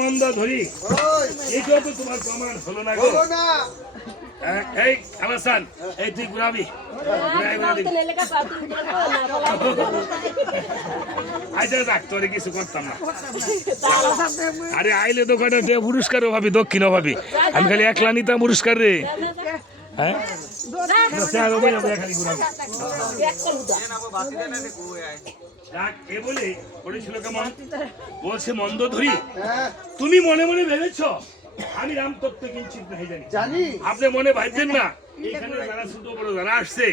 মন্দা ধরি এইটাও তো তোমার প্রমাণ হলো না গো। এই আলাসান, এই তুই ঘুরাবি আচ্ছা যাক, তোরে কিছু করতাম না। আরে আইলে তো কটা পুরস্কারও ভাবি, দক্ষিণও ভাবি, আমি খালি একলা নিতাম পুরস্কার রে। হ্যাঁ খালি ঘুরাবি এ বলে করেছিল কেমন বলছে মন্দ ধরি, তুমি মনে মনে ভেবেছ আমি রাম তত্ত্ব কিঞ্চিত নাই জানি। আপনি মনে ভাবছেন না এখানে যারা ছোট বড় যারা আসছে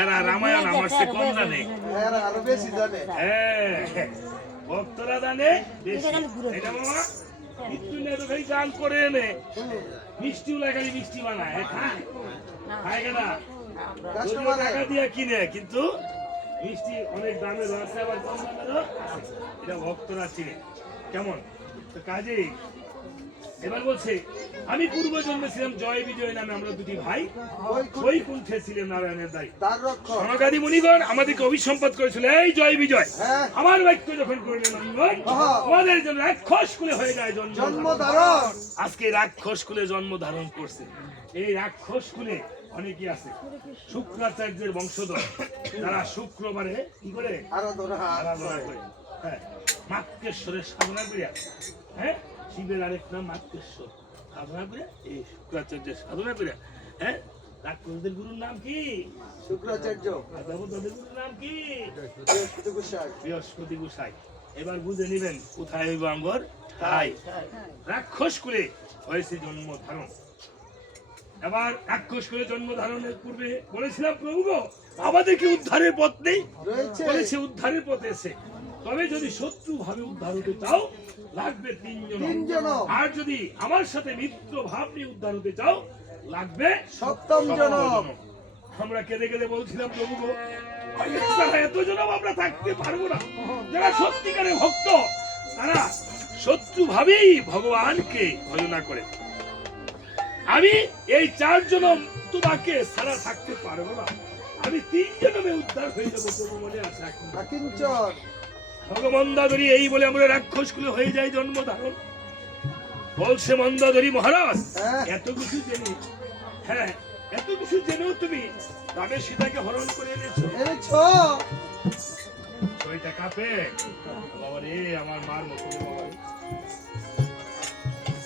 এরা রামায়ণ আমার চেয়ে কম জানে, ভক্তরা জানে বেশি। এটা মামা মৃত্যু নেই তো খালি গান করে এনে মিষ্টিও লাগালি মিষ্টি বানায় খায় কেনা টাকা দিয়ে কিনে, কিন্তু মিষ্টি অনেক দামের আছে আবার কম দামেরও আছে, এটা ভক্তরা চিনে কেমন। তো কাজেই এবার বলছে আমি পূর্ব জন্মে ছিলাম জয় বিজয় নামে, আমরা দুটি ভাই ওই কুণ্ঠে ছিলেন নারায়ণের দায়ী। সনকাদি মুনিগণ আমাদেরকে অভিসম্পাদ করেছিল এই জয় বিজয়, আমার বাক্য যখন করলেন আমাদের জন্য রাক্ষস কুলে হয়ে যায় জন্ম ধারণ। আজকে রাক্ষস কুলে জন্ম ধারণ করছে। এই রাক্ষস কুলে অনেকেই আছে শুক্রাচার্যের বংশধর, যারা শুক্রবারে কি করে আরাধনা করে, হ্যাঁ মাতৃকেশ্বরের সাধনা করিয়া, হ্যাঁ শিবের আরেক নাম মাতৃকেশ্বর, সাধনা করে এই শুক্রাচার্যের সাধনা করে, হ্যাঁ রাক্ষসদের গুরুর নাম কি শুক্রাচার্য, দেবতাদের গুরুর নাম কি বৃহস্পতি গোসাই। এবার বুঝে নিবেন কোথায় হইব আঙ্গর তাই রাক্ষস কুলে হয়েছে জন্ম ধারণ। এবার রাক্ষস কুলে জন্ম ধারণের পূর্বে বলেছিলাম প্রভু গো আমাদেরকে উদ্ধারের পথ নেই, বলেছে উদ্ধারের পথ এসে, তবে যদি শত্রু ভাবে উদ্ধার হতে চাও লাগবে তিনজন, আর যদি আমার সাথে মিত্র ভাব নিয়ে উদ্ধার হতে চাও লাগবে সপ্তম জন। আমরা কেঁদে কেঁদে বলছিলাম প্রভু গো এত জন আমরা থাকতে পারবো না, যারা সত্যিকারের ভক্ত তারা শত্রু ভাবেই ভগবানকে ভজনা করে। আমি এই 4 জন তোমাকে ছাড়া থাকতে পারবো না, আমি 3 জনে উদ্ধার হয়ে যাবো, প্রভু মনে আছে ভগবন্দাধরী। এই বলে আমরা রাক্ষস কুলে হয়ে যায় জন্ম ধারণ। বলছে মন্দাধরী মহারাজ এত কিছু জেনে, হ্যাঁ এত কিছু জেনেও তুমি রামের সীতাকে হরণ করে এনেছো। শরীরটা কাঁপে বাবা রে, আমার মার মতো বাবা,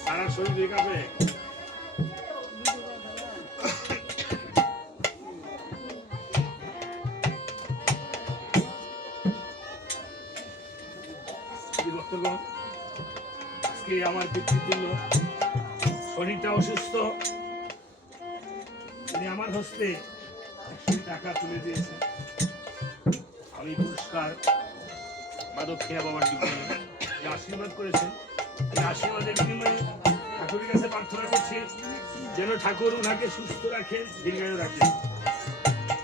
সারা শরীর কাঁপে। আজকে আমার পিতৃতুল্য শরীরটা অসুস্থ, তিনি আমার হস্তে 100 টাকা তুলে দিয়েছেন। আমি পুরস্কার মাধব খেয়া বাবার বিনিময়ে যে আশীর্বাদ করেছেন, এই আশীর্বাদের বিনিময়ে ঠাকুরের কাছে প্রার্থনা করছি যেন ঠাকুর ওনাকে সুস্থ রাখেন, দীর্ঘায়ু রাখেন।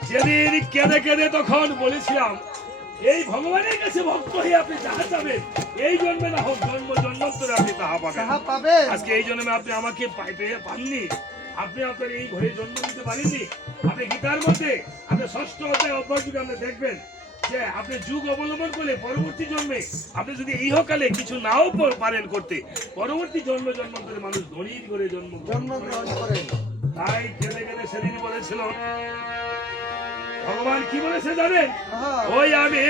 যেদিন কেঁদে কেঁদে তখন বলেছিলাম এই ভগবানের কাছে ভক্ত হয়ে আপনি যাহা চাবেন এই জন্মে না হোক জন্ম জন্মান্তরে আপনি তাহা পাবেন। আজকে এই জন্মে আপনি আমাকে পাননি, আপনি আপনার এই ঘরে জন্ম নিতে পারেননি। আপনি গীতার মধ্যে আপনি 6ষ্ঠ অধ্যায় অভ্যাসযুগে আপনি দেখবেন যে আপনি যুগ অবলম্বন করলে পরবর্তী জন্মে আপনি যদি ইহকালে কিছু নাও পারেন করতে, পরবর্তী জন্মান্তরে মানুষ ধনীর করে জন্মগ্রহণ করে। তাই কেঁদে কেঁদে সেদিন বলেছিল ভগবান কি বলেছে জানেন, ওই আমি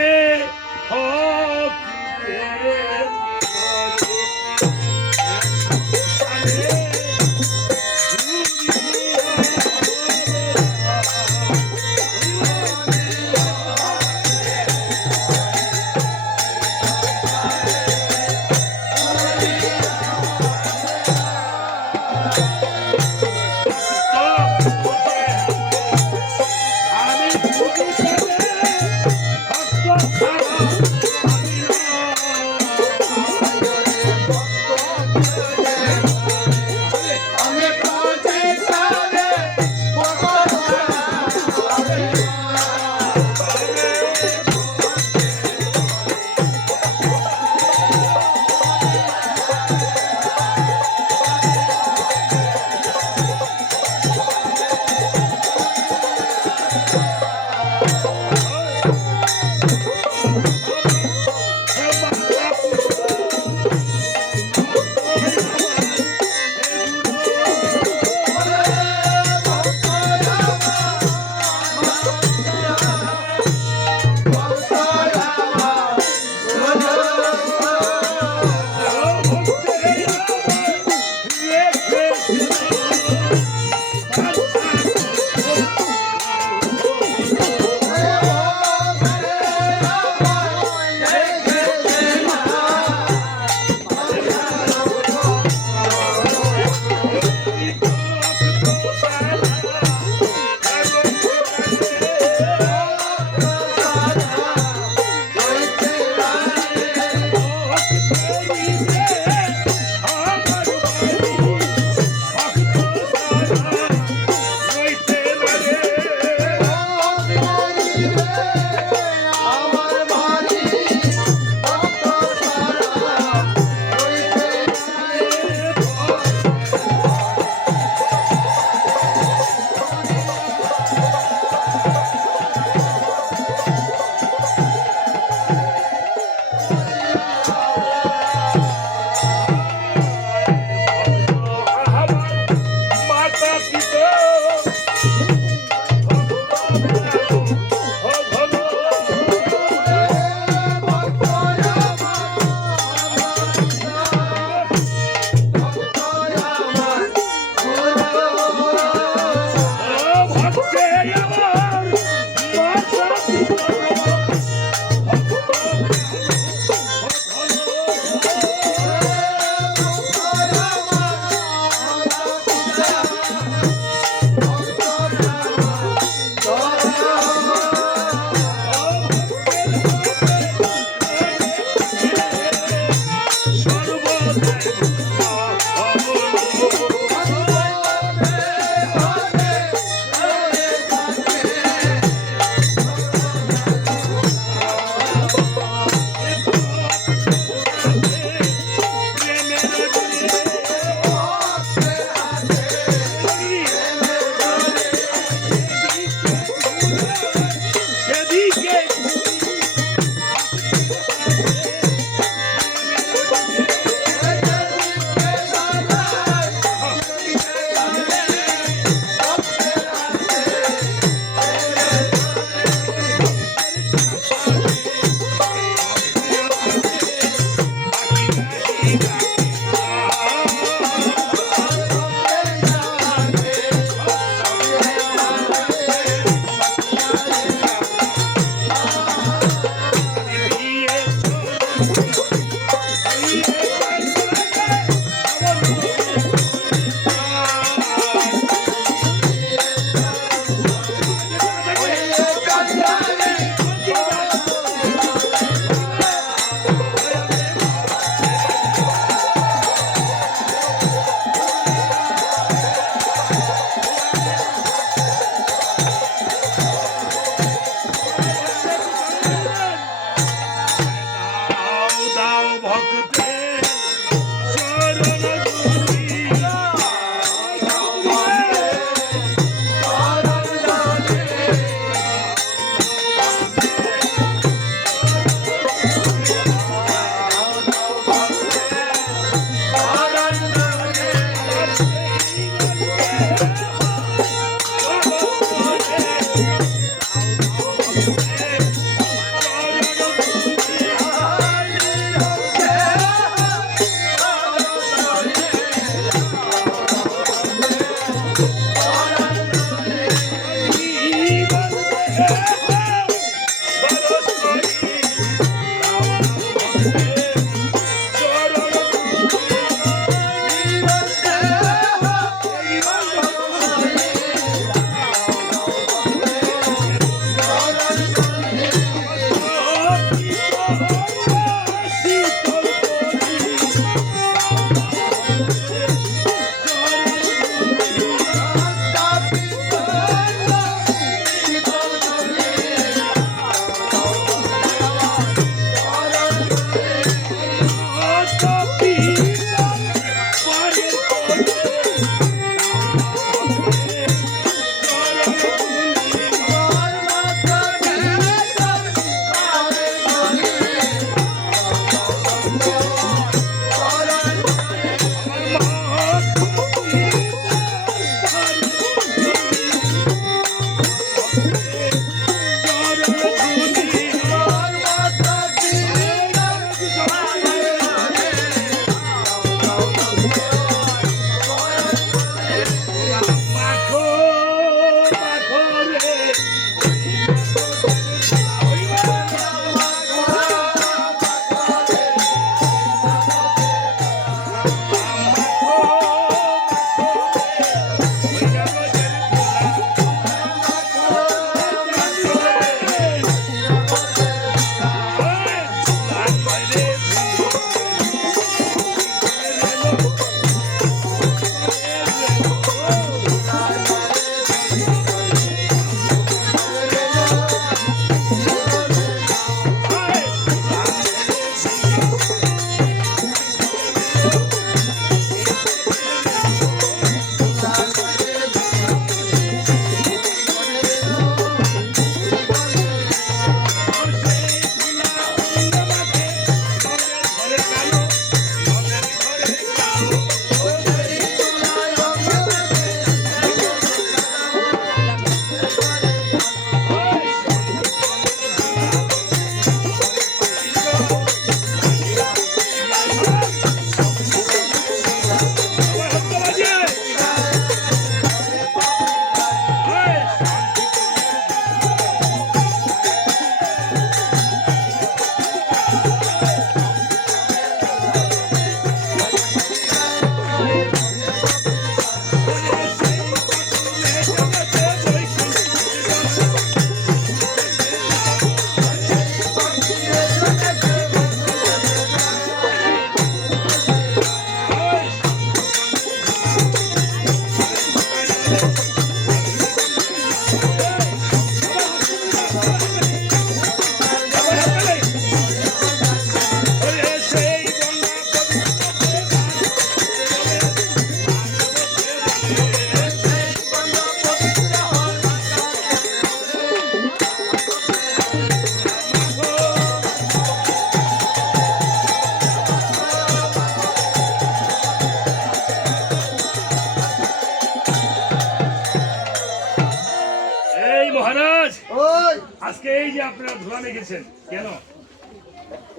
আজকে এই যে আপনারা ধোয়া রেখেছেন কেন?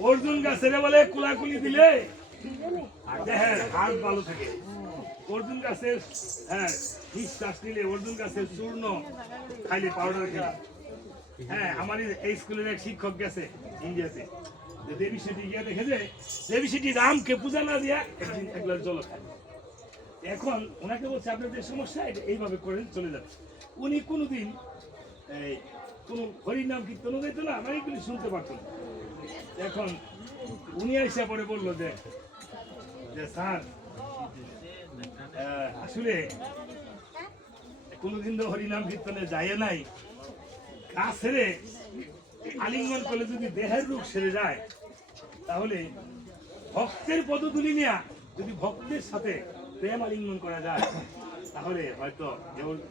অর্জুন গাছের বলে কুলাকুলি দিলে হ্যাঁ হাত ভালো থাকে। অর্জুন গাছের হ্যাঁ নিঃশ্বাস নিলে, অর্জুন গাছের চূর্ণ খাইলে, পাউডার খেলে। হ্যাঁ আমার এই স্কুলের এক শিক্ষক গেছে ইন্ডিয়াতে, দেবী সেটি গিয়ে দেখে যে দেবী সেটি রামকে পূজা না দিয়া একদিন এক গ্লাস জল খায়। এখন ওনাকে বলছে আপনার যে সমস্যা এটা এইভাবে করেন চলে যাবে। উনি কোনোদিন এই কোনো হরির নাম কীর্তনও দিত না, মানে এগুলি শুনতে পারত না। এখন উনি এসে পরে বললো যে স্যার আসলে কোনোদিন তো হরিনাম কীর্তনে যায় নাই, কাজ ছেড়ে আলিঙ্গন করলে যদি দেহের রোগ সেরে যায়, তাহলে ভক্তের পদতুলি নিয়ে যদি ভক্তের সাথে প্রেম আলিঙ্গন করা যায়, তাহলে হয়তো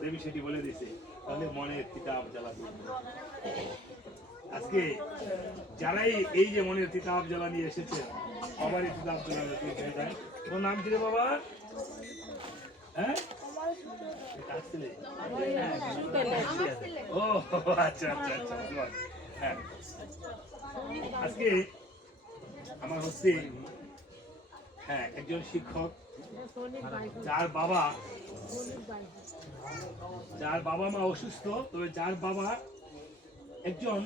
দেবী সেটি বলে দিছে, তাহলে মনের কিতাব জ্বালাবে। আজকে যারাই এই যে মনের কিতাব জ্বালা নিয়ে এসেছে, সবারই কিতাব জ্বালাবে হয়ে যায়। তোর নাম কি রে বাবা? হ্যাঁ ও আচ্ছা আচ্ছা আচ্ছা। হ্যাঁ আজকে আমার হচ্ছে হ্যাঁ একজন শিক্ষক, যার বাবা মা অসুস্থ, তবে যার বাবা একজন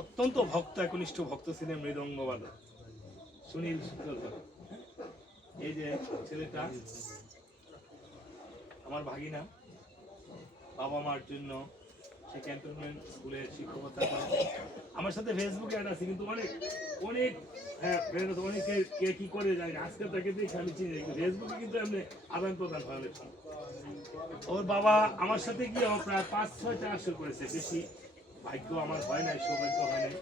অত্যন্ত ভক্ত, একনিষ্ঠ ভক্ত ছিলেন, মৃদঙ্গবাদক সুনীল সূত্রধর। এই যে ছেলেটা আমার ভাগিনা, বাবা মার জন্য সে ক্যান্টনমেন্ট স্কুলের শিক্ষকতা করে। আমার সাথে ফেসবুকে অ্যাড আছে, কিন্তু অনেক হ্যাঁ অনেকে কে কি করে যায় না। আজকে তাকে দেখে আমি চিনি, ফেসবুকে কিন্তু এমনি আদান প্রদান হয় অনেক সময়। ওর বাবা আমার সাথে গিয়ে প্রায় 5-6টা আসর করেছে, বেশি ভাগ্য আমার হয় নাই, সৌভাগ্য হয় নাই।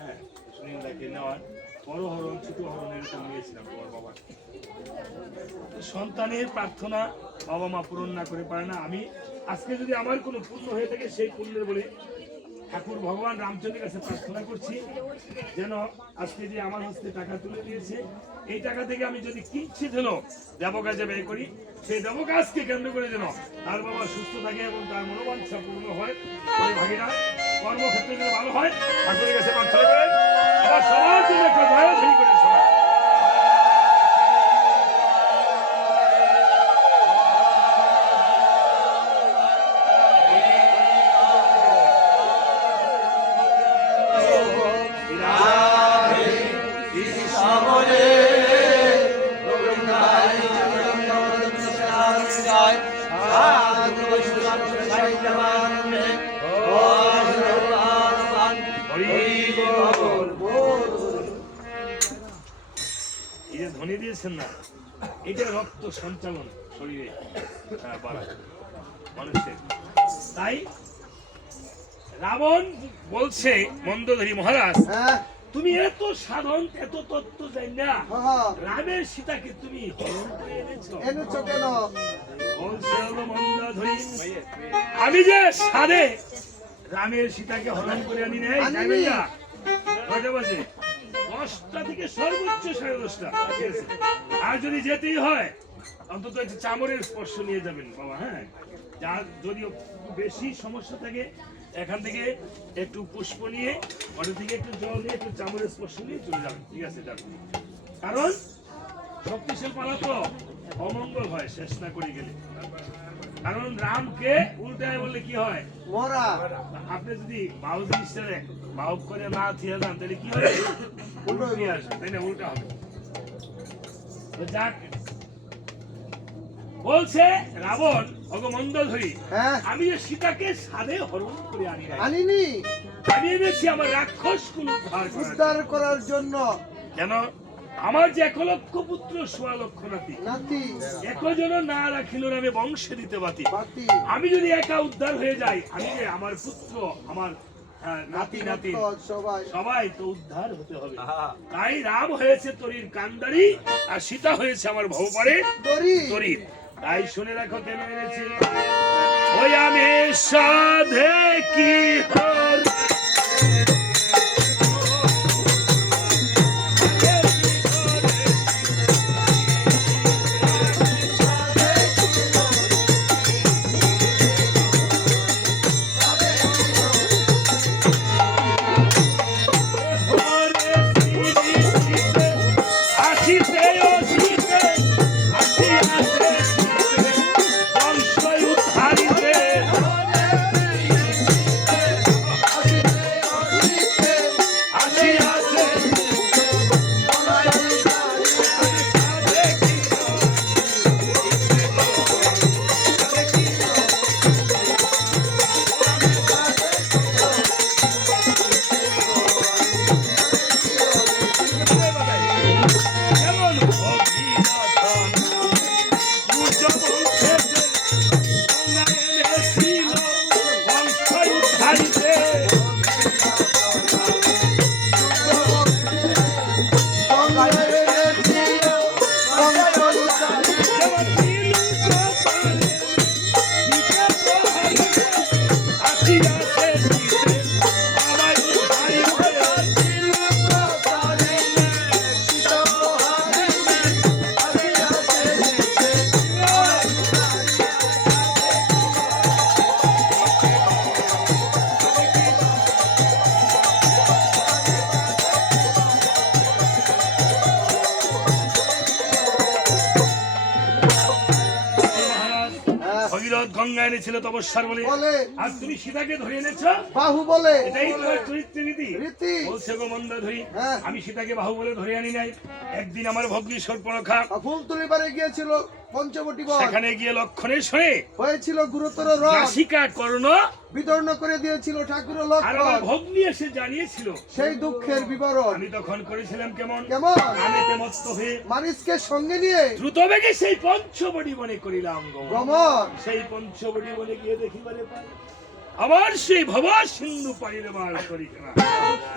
হ্যাঁ সুনীলদাকে নেওয়ার বড় হরণ ছোট হরণ এরকম নিয়েছিলাম তোমার বাবা। সন্তানের প্রার্থনা বাবা মা পূরণ না করে পারে না। আমি আজকে যদি আমার কোনো পুণ্য হয়ে থাকে, সেই পুণ্যের বলে ঠাকুর ভগবান রামচন্দ্রের কাছে প্রার্থনা করছি, যেন আজকে যে আমার হস্তে টাকা তুলে দিয়েছে, এই টাকা থেকে আমি যদি কিঞ্চিত হলেও দেবকাজে ব্যয় করি, সেই দেবকাজকে কেন্দ্র করে যেন তার বাবা সুস্থ থাকে এবং তার মনোবাঞ্ছা পূর্ণ হয়, ভাগিনা কর্মক্ষেত্রে যেন ভালো হয়, ঠাকুরের কাছে প্রার্থনা করেন। আবার সবার জন্য একটা দয়াধরি করে সবাই ধ্বনি দিয়েছেন না, এটা রক্ত সঞ্চালন শরীরে বাড়ায় মানুষের। তাই রাবণ বলছে মন্দোদরী মহারাজ, তুমি এত সাধন এত তত্ত্ব জানি না, রামের সীতাকে তুমি হরণ করে এনেছো কেন? বলছে মন্দোদরী, আমি যে সাধে রামের সীতাকে হরণ করে আনি নাই, জানেন না? কয়টা বাজে? 10টা থেকে সর্বোচ্চ 10:30টা। আর যদি যেতেই হয় অন্তত একটু চামড়ের স্পর্শ নিয়ে যাবেন বাবা। হ্যাঁ যার যদিও বেশি সমস্যা থাকে, এখান থেকে একটু পুষ্প নিয়ে, ওটা থেকে একটু জল নিয়ে, একটু চামড়ের স্পর্শ নিয়ে চলে যাবেন, ঠিক আছে? যাবেন, কারণ শক্তিশাল পালা তো অমঙ্গল হয় শেষ না করে গেলে। কারণ রামকে উল্টায় বললে কি হয়? আপনি যদি বাউ জিনিসটারে বাউ করে না থিয়ে যান, তাহলে কি হবে? উল্টো নিয়ে আসবে, তাই না? উল্টা হবে। যাক, বলছে রাবণ, ভগমন্দোদরী, আমি যে সীতাকে সাধে হরণ করে আনিনি, আমি এনেছি আমার রাক্ষস কুল উদ্ধার করার জন্য। কেন? আমার যে 1 লক্ষ পুত্র 16 লক্ষ নাতি, একজন না রাখিল নামে বংশে দিতে বাতি। আমি যদি একা উদ্ধার হয়ে যাই, আমি যে আমার পুত্র, আমার নাতি নাতি সবাই তো উদ্ধার হতে হবে। তাই রাম হয়েছে তরির কান্ডারি, আর সীতা হয়েছে আমার ভবপারে তরি। তাই শুনে রাখো কেন এনেছি, ওই আমি সাধে কি হর ভগীরথ গঙ্গা এনেছিল তপস্যার বলে, বলে আর তুমি সীতাকে ধরে এনেছ বাহু বলে। এটাই তোমার চরিত্র রীতি। রীতি বলছে গো মন্দাধরী, হ্যাঁ। আমি সীতাকে বাহু বলে ধরে আনি নাই। একদিন আমার ভগ্নী সর্পরেখা ফুল তুলিবারে গিয়েছিল পঞ্চবটী বন, সেখানে গিয়ে লক্ষণের সঙ্গে হয়েছিল গুরুতর রোগ, নাসিকা কর্ণ বিতরণ করে দিয়েছিল ঠাকুর আর আমার লক্ষণ, ভগ্নী এসে জানিয়েছিল। সেই দুঃখের বিবরণ আমি তখন করেছিলাম কেমন, কেমন আমেতে মত্ত হয়ে মারিচকে সঙ্গে নিয়ে দ্রুত বেগে সেই পঞ্চবটি বনে করিলাম গমন। গমন। সেই পঞ্চবটি বনে গিয়ে দেখিবারে পাই আমার সেই ভবা সিন্ধু পানির বার করি না।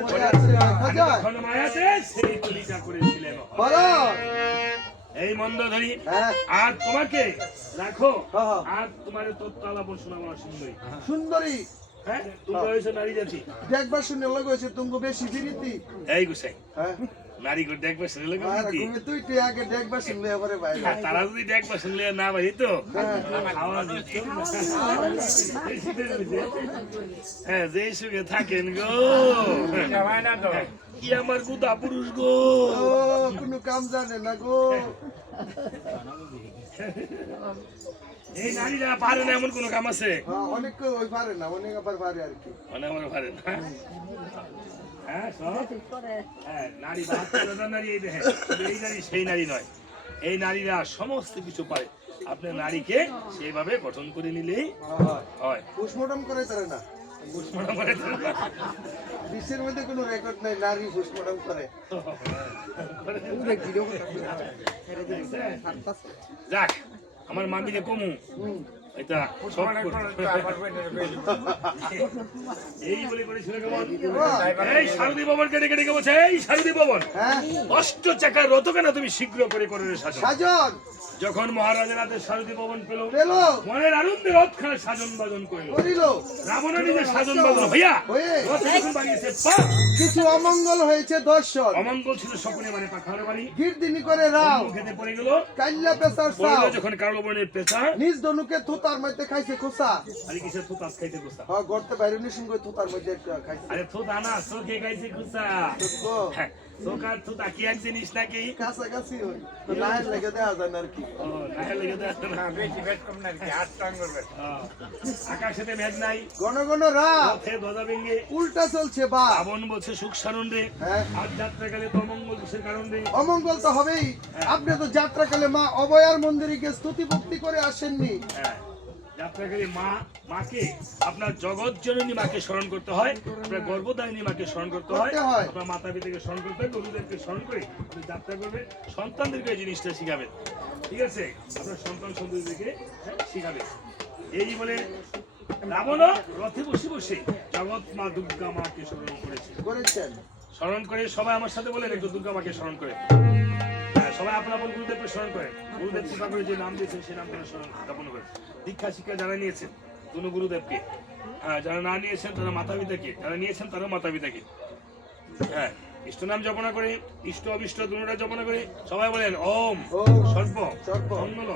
পড়ে আছে দেখা যায়। তখন মায়াতে সেই তুলিটা করেছিলেন। বলো। এই মন্দধরী, হ্যাঁ। আর তোমাকে রাখো, হ্যাঁ। আর তোমার তত্ত্বালাপ শোনাবো সুন্দরী। সুন্দরী হ্যাঁ, তোমরা হয়েছে নারী জাতি। দেখবার শুনে লাগছে তুমি বেশি বিরতি। এই গুসাই হ্যাঁ নারী করে দেখবা শুনলে আর তুমি তুই তুই আগে দেখবার শুনলে এবারে বাইরে। তারা যদি দেখবা শুনলে না ভাই তো হ্যাঁ। আওয়াজ দিত না। হ্যাঁ, যে সুখে থাকেন গো, কি আমার গুদা পুরুষ গো। ও কোনো কাম জানে না গো। এই নারীরা পারে না এমন কোন কাম আছে? হ্যাঁ, অনেক ওই পারে না, অনেক আবার পারে আর কি। মানে আমার পারে না। হ্যাঁ, সব হ্যাঁ, নারী বাহাত্তর নারী এই দেখে, এই নারী সেই নারী নয়। এই নারীরা সমস্ত কিছু পারে। আপনি নারীকে সেইভাবে গঠন করে নিলেই হয়। পোস্টমর্টম করে তারে না, পোস্টমর্টম করে দেন না। বিশ্বের মধ্যে কোনো রেকর্ড নাই নারী পোস্টমর্টম করে। যাক, আমার মামিরে কমু এটা সব এই বলে করেছিল কেমন? এই শারদী ভবন কেটে কেটে বলছে, এই শারদী ভবন হ্যাঁ অষ্ট চাকার রত কেন তুমি শীঘ্র করে করে সাজন। সাজন যখন মহারাজের হাতে শারদী ভবন পেল, পেল মনের আনন্দে রথখানে সাজন বাজন করিল। করিল রাবণ নিজের সাজন বাজন হইয়া হয়ে রথে যখন বাড়িয়েছে পা, কিছু অমঙ্গল হয়েছে দর্শন, অমঙ্গল ছিল শকুনে মানে পাখার বাড়ি। গিরদিনি করে রাও খেতে পড়ে গেল, কাল্লা পেশার পড়লো সাও, যখন কালো বর্ণের পেশা, নিজ ধনুকে থুতার মধ্যে খাইছে খোসা। আরে কিসের থুতাস খাইতে গুসা? হ্যাঁ গড়তে বাইরে নিশুন করে থুতার মধ্যে একটা খাইছে। আরে থুতা না, চোখে খাইছে গুসা। দেখো হ্যাঁ, চোখ আর থুতা কি এক জিনিস নাকি? কাছাকাছি ওই তো লাহের লেগে দেওয়া যায় না আর কি। ও, নাহে লেগে দেখতে না। ও, আকাশেতে মেঘ নাই, ঘন ঘন রাত পথে ধ্বজা ভেঙে, উল্টা চলছে বা। রাবণ বলছে সুখ সারণ রে, হ্যাঁ আর যাত্রাকালে তো অমঙ্গল কিসের কারণ রে? অমঙ্গল তো হবেই। আপনি তো যাত্রাকালে মা অভয়ার মন্দিরে গিয়ে স্তুতি ভক্তি করে আসেননি। হ্যাঁ, যাত্রাকালে মাকে আপনার জগৎ জননী মাকে স্মরণ করতে হয়, আপনার গর্ভধারিণী মাকে স্মরণ করতে হয়, করতে হয়। আপনার মাতা পিতাকে স্মরণ করতে হয়, গুরুদেরকে স্মরণ করে আপনি যাত্রা করবেন, সন্তানদেরকে এই জিনিসটা শিখাবেন। ঠিক আছে, আপনার সন্তান সন্ততিদেরকে শিখাবেন। এই বলে রাবণ রথে বসে বসে জগৎ মা দুর্গা মাকে স্মরণ করেছে। করেছেন স্মরণ করে সবাই আমার সাথে বলেন একটু দুর্গা মাকে স্মরণ করে। হ্যাঁ, সবাই আপনার গুরুদেবকে স্মরণ করে, গুরুদেব কৃপা করে যে নাম দিয়েছেন সেই নাম করে স্মরণ জ্ঞাপন করে। দীক্ষা শিক্ষা যারা নিয়েছেন কোনো গুরুদেবকে, যারা না নিয়েছেন তারা মাতা পিতাকে, যারা নিয়েছেন তারাও মাতা পিতাকে। হ্যাঁ, ইষ্ট নাম জপনা করে, ইষ্ট অবিষ্ট দুটোটা জপনা করে সবাই বলেন ওম সর্ব মঙ্গল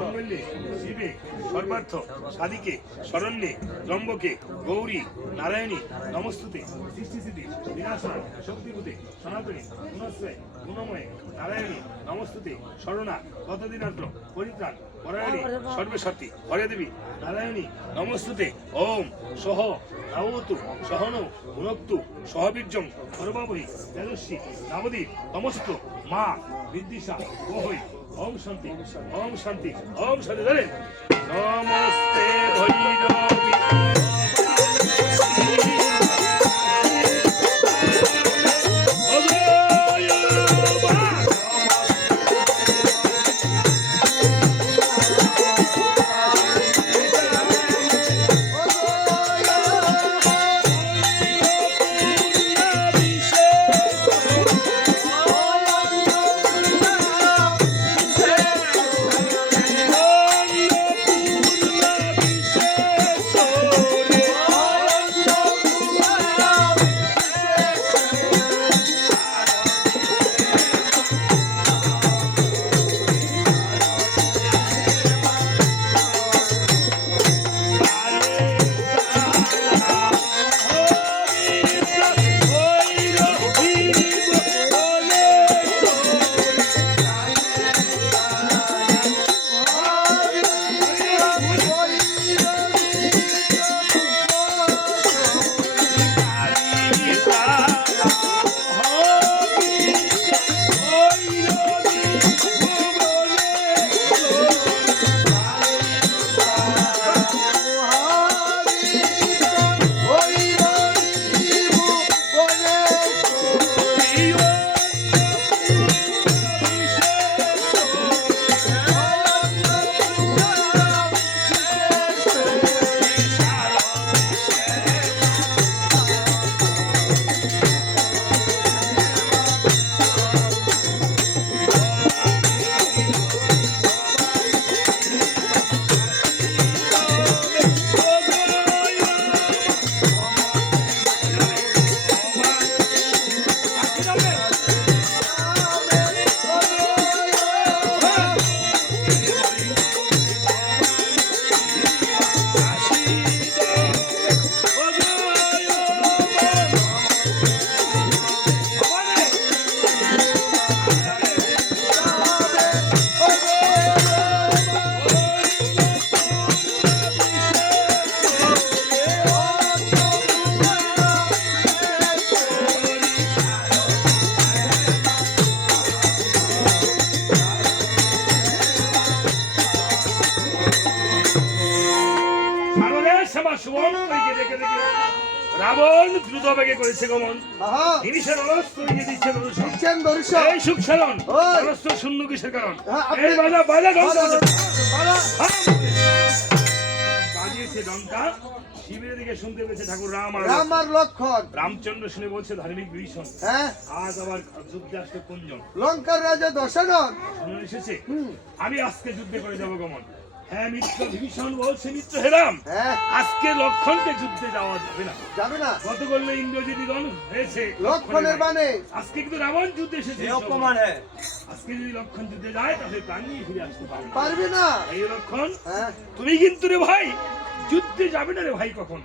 মঙ্গলে শিবে সর্বার্থ সাধিকে শরণ্যে ত্রম্বকে গৌরী নারায়ণী নমস্তুতে সৃষ্টিস্থিতি বিনাশন শক্তিভূতে সনাতনী গুণশ্রয় গুণময়ে নারায়ণী নমস্তুতে শরণা কতদিনাত্র পরিত্রাণ পরায়ণী সর্বশক্তি হরে দেবী নারায়ণী নমস্তুতে ওম সহ নাবতু সহন ভুনক্তু সহবীর্যং সর্বাবহি তেজস্বী নাবদী নমস্ত মা বিদ্বিষা ওহৈ ওম শান্তি ওম শান্তি ওম শান্তি। ধরেন নমস্তে ভৈরবী শ্যামা শুভঙ্করীকে দেখে দেখে রাবণ দ্রুত বেগে করেছে গমন। আহা নিমিষের অরস্তরীকে দিচ্ছে দর্শন। দিচ্ছেন দর্শক এই সুখসারণ ওই। অরস্ত শূন্য কিসের কারণ? হ্যাঁ, আপনি- এই বাজা বাজা ডঙ্কা বাজা, বাজা। বাজিয়েছে ডঙ্কা। শিবের দিকে শুনতে পেয়েছে ঠাকুর রাম আর রাম আর লক্ষণ রামচন্দ্র শুনে বলছে ধার্মিক ভীষণ হ্যাঁ আজ আবার যুদ্ধে আসতে কোনজন লঙ্কার রাজা দশানন শুনে এসেছে হুম, আমি আজকে যুদ্ধে করে যাবো গমন। হ্যাঁ মিত্র ভীষণ বলছে মিত্র হেরাম হ্যাঁ আজকে লক্ষণকে যুদ্ধে যাওয়া যাবে না। যাবে না গত করলে ইন্দ্রজিৎ গণ হয়েছে লক্ষণের বানে আজকে কিন্তু রাবণ যুদ্ধে এসেছে অপমান হ্যাঁ আজকে যদি লক্ষণ যুদ্ধে যায় তাহলে প্রাণ নিয়ে ফিরে আসতে পারবে না। পারবে না এই লক্ষণ হ্যাঁ তুমি কিন্তু রে ভাই যুদ্ধে যাবে না রে ভাই কখন?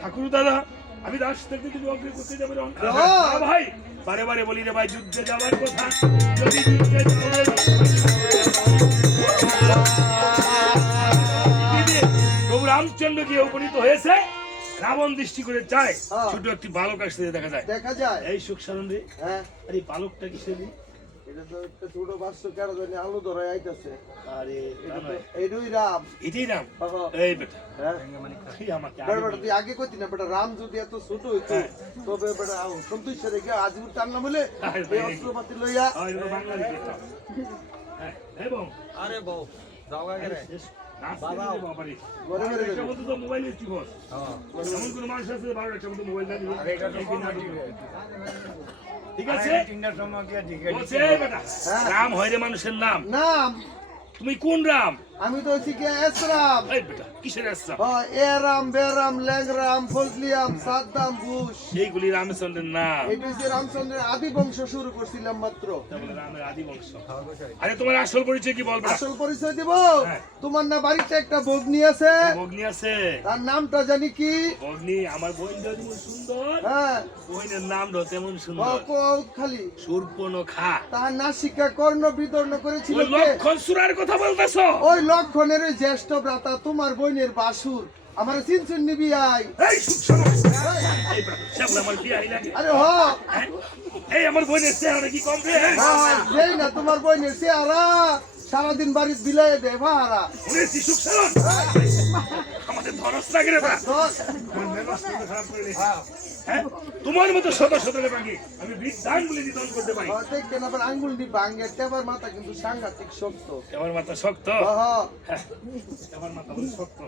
ঠাকুর দাদা আমি দাস থেকে তুমি অগ্রে করতে যাবে না ভাই বারে বারে বলি রে ভাই যুদ্ধে যাওয়ার কথা যদি যুদ্ধে যাবে প্রভু রামচন্দ্র গিয়ে উপনীত হয়েছে রাবণ দৃষ্টি করে চায় হ্যাঁ। ছোট একটি বালক আসতে দেখা যায় দেখা যায় এই সুখ সারণ রে হ্যাঁ আর এই বালকটা কিসের রে? এটা তো একটা ছোট বাচ্চা কেন জানি আলু ধরে আইতাছে আরে তা নয়। এইটুই রাম এটাই রাম বাবা। এই বেটা হ্যাঁ এই আমাকে বেটা আগে বেটা তুই আগে কইতি না বেটা রাম যদি এত ছোট হইতো হ্যাঁ। তবে বেটা সন্তোষ রেখে আজীবন টান না বলে আরে এই ভাই। অস্ত্রপাতি লইয়া আর এটা বাংলা লিখে হ্যাঁ এবং আরে বউ যাও আগে রে বাবাও বাবারে ঘরে ঘরে একটা মতো তো মোবাইল নিচ্ছি বস হ্যাঁ এমন কোন মানুষ আছে 12 একটা মতো মোবাইল না দিবে এটা তো কোন ঠিক আছে তিনটার সময় গিয়ে ঠিক বলছে বেটা হ্যাঁ। রাম হয় রে মানুষের নাম নাম তুমি কোন রাম? আমি তো হচ্ছি কি এস রাম এই বেটা কিসের আসছে এ রাম বে রাম ল্যাং রাম ফজলিয়াম সাদ্দাম বুশ এইগুলি রামচন্দ্রের নাম এটা হচ্ছে রামচন্দ্রের আদি বংশ শুরু করছিলাম মাত্র তাহলে রামের আদি বংশ। আরে তোমার আসল পরিচয় কি বলবে? আসল পরিচয় দিব হ্যাঁ। তোমার না বাড়িতে একটা ভগ্নি আছে ভগ্নি আছে তার নামটা জানি কি ভগ্নি আমার বোন যেমন সুন্দর হ্যাঁ বোনের নামটা তেমন ও, সুন্দর খালি শূর্পণখা। তার নাসিকা কর্ণ বিতর্ণ করেছিল ওই কে? লক্ষণ সুরার কথা বলতেছো? ওই লক্ষণের ওই জ্যেষ্ঠ ভ্রাতা তোমার বোনের বাসুর আমার চিনচুন নিবি আই এই সুখসারণ এই বেটা শ্যামল আমার বিয়ে আই লাগে আরে হ হ্যাঁ? এই আমার বোনের চেহারা কি কম রে? যেই না তোমার বোনের চেহারা সারাদিন বাড়িতে বিলাই দেয় ভাড়া শুনেছি সুখসারণ আমাদের ধরস লাগে রে বেটা দশ আমার মেজাজ তো খারাপ করে রে। হ্যাঁ তোমার মতো শত শত রে বাকি আমি বৃদ্ধান বলে নিধন করতে পারি। দেখবেন আবার আঙ্গুল দি ভাঙ্গে টেবার মাথা কিন্তু সাংঘাতিক শক্ত আমার মাথা শক্ত হ্যাঁ হ্যাঁ, আমার মাথা বড় শক্ত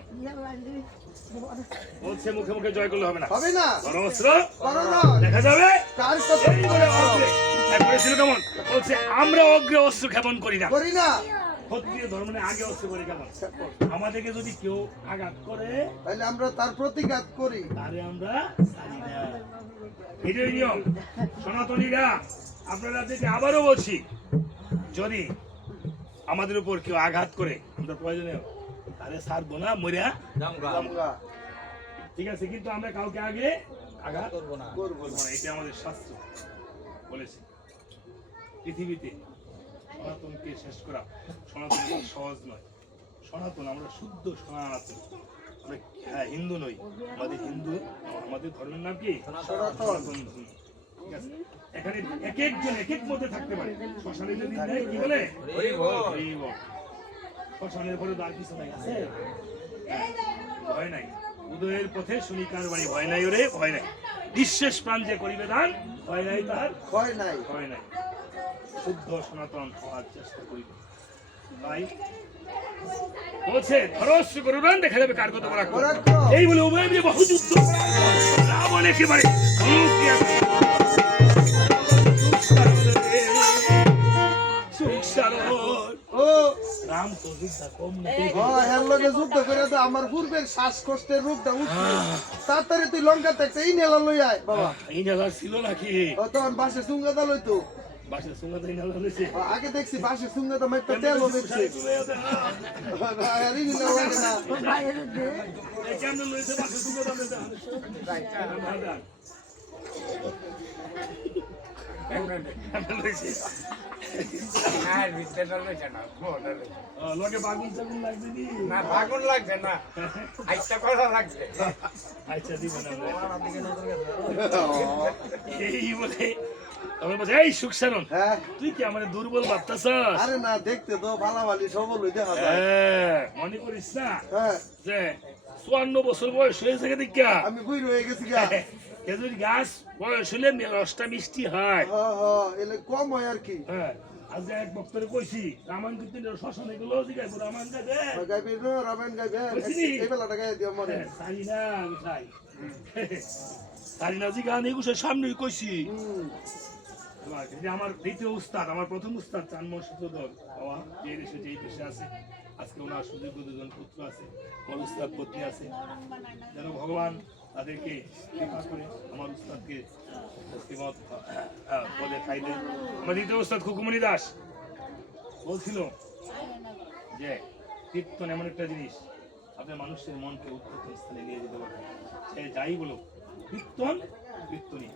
বলছে মুখে মুখে জয় করলে হবে না হবে না ধরো অস্ত্র করো না দেখা যাবে কার কথা এই করে অগ্রে এক করেছিল কেমন বলছে আমরা অগ্রে অস্ত্র ক্ষেপণ করি না করি না ক্ষত্রিয় ধর্ম নিয়ে আগে অস্ত্র করি কেমন আমাদেরকে যদি কেউ আঘাত করে তাহলে আমরা তার প্রতিঘাত করি তাহলে আমরা ছাড়ি না। এটাই নিয়ম সনাতনীরা আপনারা দেখে আবারও বলছি যদি আমাদের উপর কেউ আঘাত করে আমরা প্রয়োজনে তাহলে ছাড়বো না মরিয়া আমরা ঠিক আছে কিন্তু আমরা কাউকে আগে আঘাত করবো না করবো করবো না না এটা আমাদের শাস্ত্র বলেছে পৃথিবীতে সনাতনকে শেষ করা সনাতন খুব সহজ নয় সনাতন আমরা শুদ্ধ সনাতন আমরা হিন্দু নই আমাদের হিন্দু আমাদের ধর্মের নাম কি সনাতন সনাতন ধর্ম। ঠিক আছে এখানে এক একজন এক এক মতে থাকতে পারে শ্মশানে যদি দেয় কি বলে হরি বল। হরি বল। শ্মশানের পরে তো আর কিছু নাই আছে হ্যাঁ, ভয় নাই উদয়ের পথে শুনিকার বাড়ি ভয় নাই ওরে ভয় নাই নিঃশেষ প্রাণ যে করিবে দান ভয় নাই তার ভয় নাই ভয় নাই শুদ্ধ সনাতন হওয়ার চেষ্টা করিবে ভাই বলছে ধরস্ব করুন দেখা যাবে কার কত বড় আক্রমণ। পরাক্রম। এই বলে উভয় মিলে বহু যুদ্ধ রাবণ একেবারে ধনুকিয়া সুখসারণ। ও রাম তো যুদ্ধ কম না এর লগে যুদ্ধ করে তো আমার পূর্বের শ্বাসকষ্টের রূপটা উঠছে তাড়াতাড়ি তুই লঙ্কাতে একটা ইনেলা লই আয় বাবা এই নেলা ছিল নাকি ও তখন বাসে সুঙ্গাদা লইতো বাসা সুঙ্গাতে এই নেলা হয়েছে আগে দেখছি বাসে সুঙ্গাদা মাইটা তেলও দেখছি আর ইনেলা লাগে না এই কেমন লইছে বাসা সুঙ্গাতে লইছে আর বিদ্যাটা লইছে না মোটা লইছে লগে বাগুন চাগুন লাগবে নি না ফাগুন লাগছে না আইটা করা লাগছে আচ্ছা দিব না এই বলে তখন বলছে এই সুখসারণ হ্যাঁ তুই কি আমাদের দুর্বল ভাবতেছ আরে না দেখতে তো ভালাভালি সবল হই দেখা যায় মনে করিস না হ্যাঁ যে 54 বছর বয়স হয়েছে দেখা আমি বুড়ো হয়ে গেছি গা। খেজুর গাছ বয়স হলে রসটা মিষ্টি হয়। এলে কম হয় আর কি। হ্যাঁ, আজকে এক বক্তরে কইছি রামায়ণ কীর্তনের শ্মশানে গুলো জিগাইবো রামায়ণ গাইবে। গাইবে না রামায়ণ গাইবে বুঝছিনি? এই বেলাটা গাই দিও মনে। সারি না আমি চাই সারি না জি গান এগুলোর সামনেই কইছি। আমার দ্বিতীয় উস্তাদ, আমার প্রথম উস্তাদ চানমোহন সূত্রধর বাবা, যে দেশে যেই দেশে আছে, আজকে ওনার সুযোগ্য দুজন পুত্র আছে, আমার উস্তাদ পত্নী আছে, যেন ভগবান তাদেরকে কৃপা করে আমার উস্তাদকে পদে খাই দেন। আমার দ্বিতীয় উস্তাদ খুকুমণি দাস বলছিল যে কীর্তন এমন একটা জিনিস আপনার মানুষের মনকে উত্তপ্ত স্থানে নিয়ে যেতে পারে। সে যাই বলো কীর্তন কীর্তনই,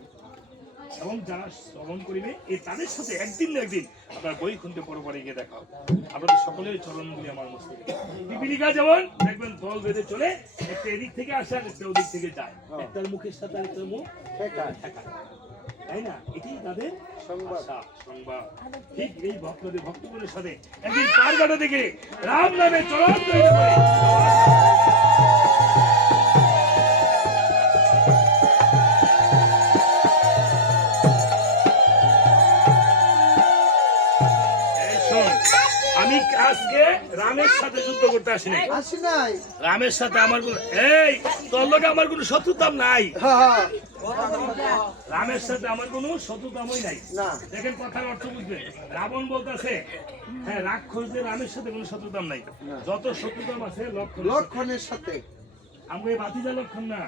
এবং যারা শ্রবণ করিবে এই তাদের সাথে একদিন না একদিন আপনার বৈকুণ্ঠে পরপরে গিয়ে দেখা হবে। আপনাদের সকলের চরণগুলি আমার মস্তকে। পিপিলিকা যেমন দেখবেন দল বেঁধে চলে, একটা এদিক থেকে আসে আর একটা ওদিক থেকে যায়, একটার মুখের সাথে আরেকটার মুখ ঠেকায়, তাই না? এটাই তাদের সংবাদ। ঠিক এই ভক্তদের ভক্তগণের সাথে একদিন পার কাটা থেকে রাম নামে চরণ তৈরি করে আমি আজকে রামের সাথে যুদ্ধ করতে আসি নাই। আসি নাই। রামের সাথে আমার কোনো এই তোর লগে আমার কোনো শত্রুতা নাই। রামের সাথে আমার কোনো শত্রুতামই নাই। দেখেন কথার অর্থ বুঝবেন। রাবণ বলতেছে হ্যাঁ রাক্ষসদের রামের সাথে কোনো শত্রুতাম নাই, যত শত্রুতাম আছে লক্ষণের সাথে। আমরা এই বাতিজা লক্ষণ না,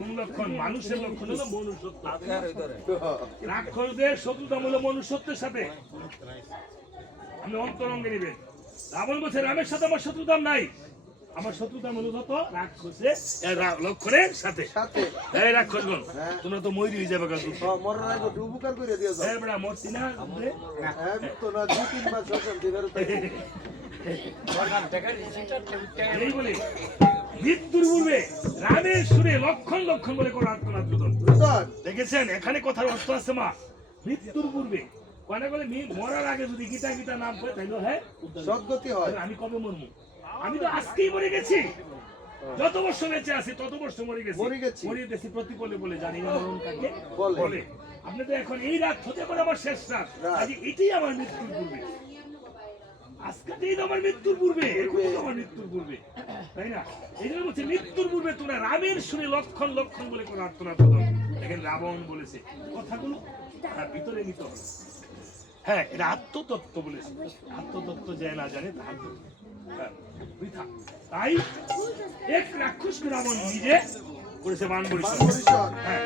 কোন লক্ষণ? মানুষের লক্ষণ হলো মনুষ্যত্ব। রাক্ষসদের শত্রুতাম হলো মনুষ্যত্বের সাথে। আপনি অন্তরঙ্গে নিবেন। রাবণ বলছে রামের সাথে আমার শত্রুতাম নাই, আমার শত্রুতা মূলত রাক্ষসের লক্ষণের সাথে। এই রাক্ষসগণ তোমরা তো ময়ূরী হয়ে যাবে, উপকার করে দিও। মরছি না এই বলে মৃত্যুর পূর্বে রামের সুরে লক্ষণ লক্ষণ বলে কোন আত্মনাথ দেখেছেন? এখানে কথার অর্থ আছে মা, মৃত্যুর পূর্বে মরার আগে যদি গীতা গীতা নাম করে তাইলে হ্যাঁ সদ্গতি হয়। আমি কবে মরবো? আমি তো আজকেই মরে গেছি, যত বর্ষ বেঁচে আছি তত বর্ষ মরে গেছি প্রতিপলে বলে জানি না মরণ কাকে বলে। আপনি তো এখন এই রাত হতে পারে আমার শেষ রাত, আজ এটাই আমার মৃত্যুর পূর্বে, আজকেই তো আমার মৃত্যুর পূর্বে, এখনই তো আমার মৃত্যুর পূর্বে, তাই না? এই জন্য বলছে মৃত্যুর পূর্বে তোমরা রামের শুনে লক্ষণ লক্ষণ বলে কোন আত্মনাথ। দেখেন রাবণ বলেছে কথাগুলো ভিতরে নিতে হবে। হ্যাঁ এটা আত্মতত্ত্ব বলেছে, আত্মতত্ত্ব যে না জানে তার বৃথা। তাই এক রাক্ষসকে রাবণ নিজে করেছে বাণ পরিশোধ। হ্যাঁ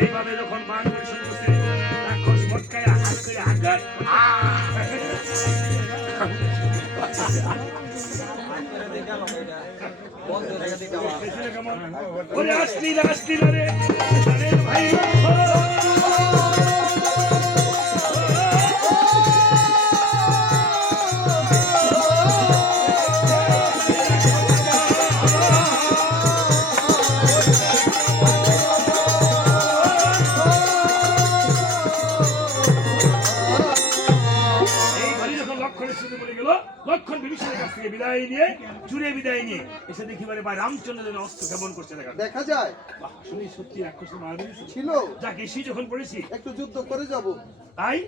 এইভাবে যখন বাণ পরিশোধ করছে রাক্ষস মটকায় হাত করে আঘাত ওরে আসলি না আসলি না রে ভাই লক্ষণ বিভীষণের কাছ থেকে বিদায় নিয়ে চুরে বিদায় নিয়ে এসে দেখিবারে ভাই রামচন্দ্র অস্ত্র কেমন করছে দেখা যায়। আসলে সত্যি রাক্ষসের মারা ছিল, যাকে সে যখন পড়েছি একটু যুদ্ধ করে যাব। তাই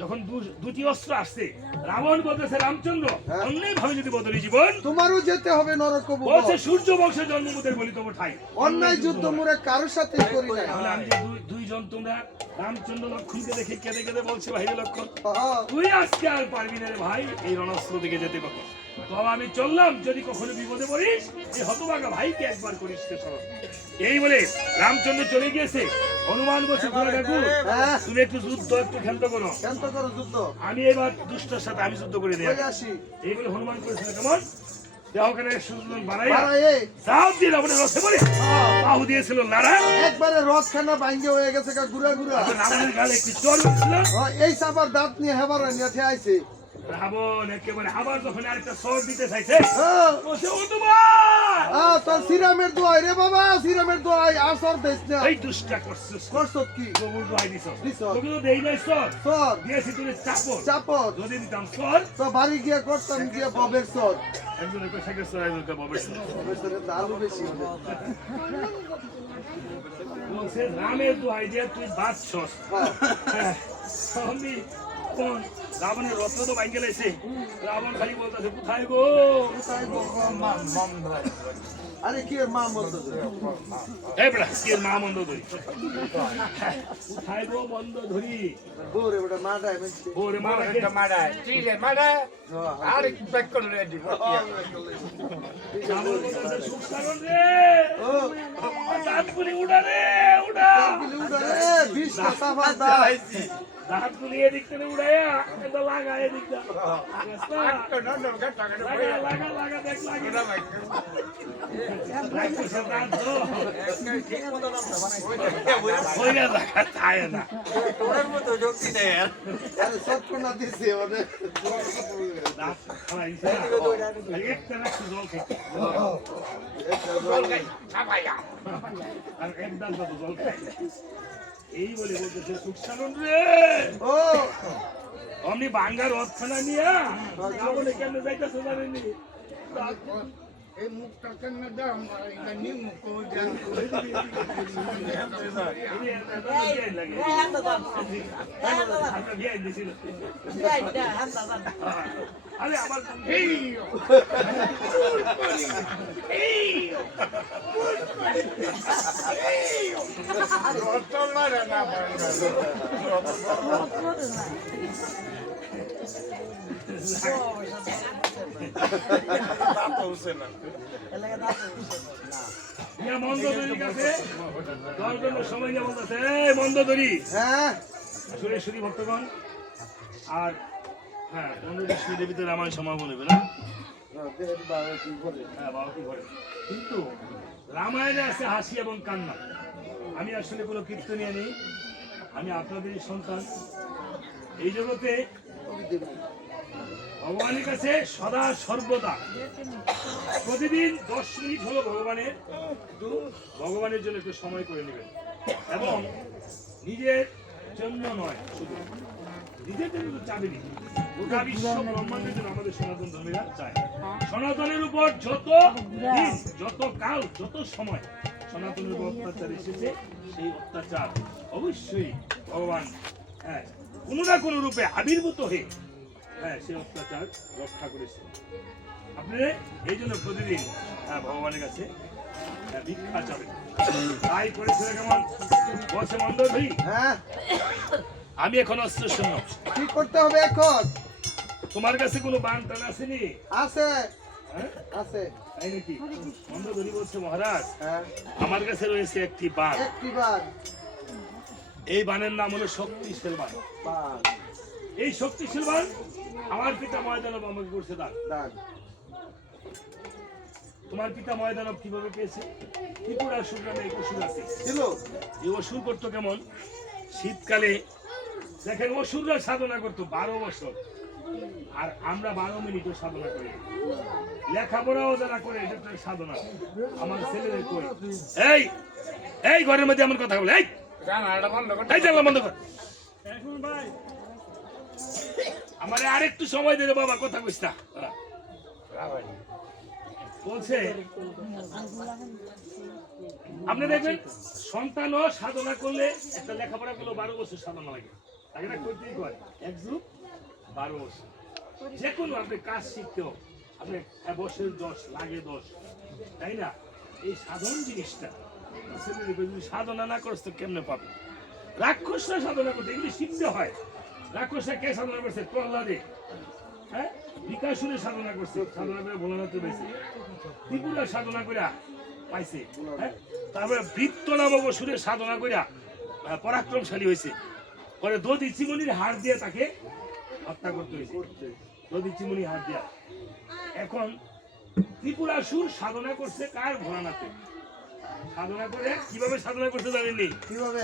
যখন দুটি অস্ত্র আসছে রাবণ বলতেছে রামচন্দ্র অন্যায় ভাবে যদি বদলে জীবন তোমারও যেতে হবে নরক। বলছে সূর্য বংশের জন্মভূতের বলিতম ঠাই, অন্যায় যুদ্ধ মোরে কারোর সাথে করি না। তাহলে আমি যে দুইজন তোমরা রামচন্দ্র লক্ষণকে দেখে কেঁদে কেঁদে বলছে ভাই লক্ষণ তুই আজকে আর পারবি না রে ভাই এই রণাস্ত্র দিকে যেতে পারো। তো আমি চললাম, যদি কখনো বিপদে পড়িস এই হতভাগা ভাইকে একবার করিস স্মরণ। এই বলে রামচন্দ্র চলে গিয়েছে। হনুমান বলছে তুমি একটু যুদ্ধ একটু ক্ষান্ত করো যুদ্ধ, আমি এবার দুষ্টর সাথে আমি যুদ্ধ করে নিয়ে আসি। এই বলে হনুমান করেছিল কেমন দাঁত নিয়ে হেবার রাবণ একেবারে আবার যখন আরেকটা সর দিতে চাইছে হ্যাঁ। বলছে হনুমান তোর শ্রীরামের দোয়াই রে বাবা, শ্রীরামের দোয়াই আর সর দেশ না। এই দুষ্টা করছিস করছত কি? গোবর দোয়াই দিছ দিছ। তোকে তো দেই নাই সর সর, দিয়েছি তুই চাপর চাপত। যদি দিতাম সর তো বাড়ি গিয়ে করতাম গিয়ে ববের সর। একজনের পয়সা গেছে একজনকে ববের সর ববের সরের তো আলু বেশি হবে। বলছে রামের দোয়াই দিয়ে তুই বাঁচছস হ্যাঁ। আমি কোন রাবণের রত্ন তো ভাঙ্গে লাইছে রাবণ খালি বলতেছে কোথায় গো কোথায় গো? মম ধরে আরে কি এর মা মন্দ এই বেটা কি মা মন্দ ধরি কোথায় গো মন্দ ধরি বোরে ওটা মাটাই মেনছে। ওরে মা এটা মারা চিলে মারা আর ব্যাক করে দিব রাবণ বলতেছে সুখ সাগর রে ও দাঁতগুলি উড়া রে উড়া তারগুলি উড়ারে 20 টা সাফা দা। দাঁতগুলি এদিক থেকে উড়াইয়া এটা লাগা এদিক দা লাগা লাগা লাগা দেখ লাগা রাক্ষসের দাঁত তো হইয়া লাগা তাই না আরে সব কোনা দিছে ওরে। দাঁত খাইছে না একটা রাক্ষস জল খাইছে আর এক দাঁত তো জল খাইছে এই বলে বলতেছে সুখ সাগর রে ও অমনি বাঙ্গার রথখানা নিয়া রাবণে কেমনে যাইতেছে জানেনি এই মুখটা কেন দাম এটা নিউ মুখ দেন আরে আমার রতন মারা না মন্দোদরির কাছে দশজনের সময় নিয়ে বলতেছে এই মন্দোদরি হ্যাঁ সুরেশ্বরী ভক্তগণ আর হ্যাঁ মন্দোদরি দেবীতে রামায়ণ সমাগম নেবে না বাবা কি করে? হ্যাঁ বাবা কি করে কিন্তু রামায়ণে আছে হাসি এবং কান্না আমি আসলে কোনো কীর্তনিয়া নেই আমি আপনাদের সন্তান এই জগতে ভগবানের কাছে সদা সর্বদা প্রতিদিন 10 মিনিট হলো ভগবানের জন্য একটু সময় করে নেবেন এবং নিজের জন্য নয় শুধু নিজের জন্য তো চাবেনি গোটা বিশ্ব ব্রহ্মাণ্ডের জন্য আমাদের সনাতন ধর্মীরা চায় সনাতনের উপর যত দিন যত কাল যত সময় সনাতনের উপর অত্যাচার এসেছে সেই অত্যাচার অবশ্যই ভগবান হ্যাঁ কোনো না কোনো রূপে আবির্ভূত হয়ে হ্যাঁ সে অত্যাচার রক্ষা করেছে আপনি এই জন্য প্রতিদিন ভগবানের কাছে ভিক্ষা চাবেন তাই করেছিল কেমন বসে মন্দ ধরি হ্যাঁ আমি এখন অস্ত্র শূন্য কি করতে হবে এখন? তোমার কাছে কোনো বান টান আসেনি আছে হ্যাঁ আছে তাই নাকি মন্দ ধরি বলছে মহারাজ হ্যাঁ আমার কাছে রয়েছে একটি বান একটিবার এই বানের নাম হলো শক্তিশাল বান বান এই শক্তিশাল বান আমার পিতা ময়দানব আমাকে করছে দান দান তোমার পিতা ময়দানব কিভাবে পেয়েছে ত্রিপুরা অসুর নামে এক অসুর আছে ছিল এই অসুর করতো কেমন শীতকালে দেখেন অসুররা সাধনা করতো 12 বছর আর আমরা 12 মিনিটও সাধনা করি লেখাপড়াও যারা করে এটা একটা সাধনা আমার ছেলেদের কই এই এই ঘরের মধ্যে এমন কথা বলে এই জানালাটা বন্ধ করে এই জানলা বন্ধ কর ভাই আমারে আরেকটু সময় দে রে বাবা কথা কইস না বলছে আপনি দেখবেন সন্তানও সাধনা করলে একটা লেখাপড়া করলে 12 বছর সাধনা লাগে তাকে না করতেই করে 1 যুগ 12 বছর যে কোনো আপনি কাজ শিখতেও আপনি বছর 10 লাগে 10 তাই না এই সাধন জিনিসটা যদি সাধনা না করছ তো কেমনে পাবে রাক্ষসরা সাধনা করতে এগুলি শিখতে হয় রাক্ষসরা কে সাধনা করছে প্রহ্লাদে হ্যাঁ বিকাশুরে সাধনা করছে সাধনা করে ভোলানাথ পেয়েছে ত্রিপুরা সাধনা করে পাইছে হ্যাঁ তারপরে বৃত্ত নামক অসুরের সাধনা করে পরাক্রমশালী হয়েছে পরে দধি চিমনির হাড় দিয়ে তাকে হত্যা করতে হয়েছে দধি চিমনি হাড় দিয়া এখন ত্রিপুরাসুর সাধনা করছে কার ভোলানাথে সাধনা করে কিভাবে সাধনা করতে জানেননি কিভাবে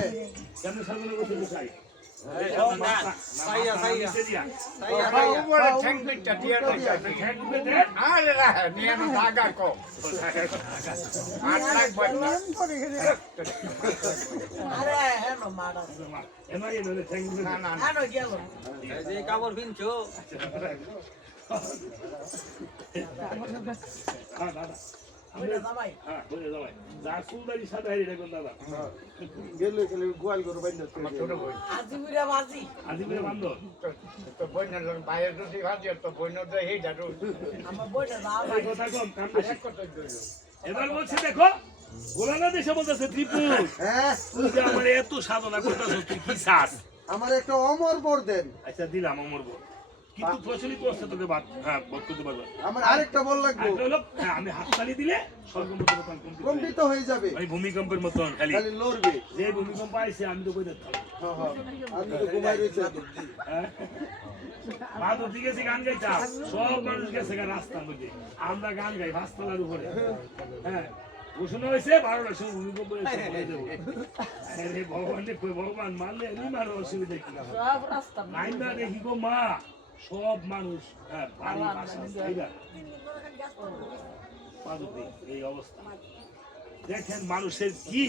কেন সাধনা করতে চাই উপরে ঠ্যাং দুইটা দিয়ে দেন। আরে রাহে, নিয়ে না জাগা কম। আর লাগবে না। না, না, না। কাপড় কিনছো গেলে খালি গোয়াল গরু বাইন্দা আমার ছোট ভাই। তো বইনের লোক বাইরে যদি ভাজি তো বইনের তো এই যাটো এক কথা কইলো। এবার বলছে দেখো গোলানা দেশে বলতেছে ত্রিপুর হ্যাঁ তুই যে আমার এত সাধনা করতেছ তুই কি চাস? আমার একটা অমর বর দেন আচ্ছা দিলাম আমার বল কিন্তু প্রচলিত আছে তোকে বাদ হ্যাঁ বোধ করতে পারবো আমার আরেকটা বল লাগবে একটা হলো হ্যাঁ, আমি হাততালি দিলে স্বর্গমতন কমপ্লিট হয়ে যাবে আমি ভূমিকম্পের মতন খালি খালি লড়বে যে ভূমিকম্প আইছে আমি তো কই দেখতাম হ্যাঁ হ্যাঁ আমি তো ঘুমাই রয়েছে বাদর দিকে যে গান গাইতাম সব মানুষ গেছে গা রাস্তার মধ্যে আমরা গান গাই ভাস্তলার উপরে হ্যাঁ ঘোষণা হয়েছে 12টার সময় ভূমিকম্প এসে বলে দেবো আরে ভগবান দেখো ভগবান মানলে এমনি মারো অসুবিধা কি নাই না দেখি গো মা সব মানুষ হ্যাঁ বাড়ি বাসা জায়গা পাদুতে এই অবস্থা দেখেন মানুষের কি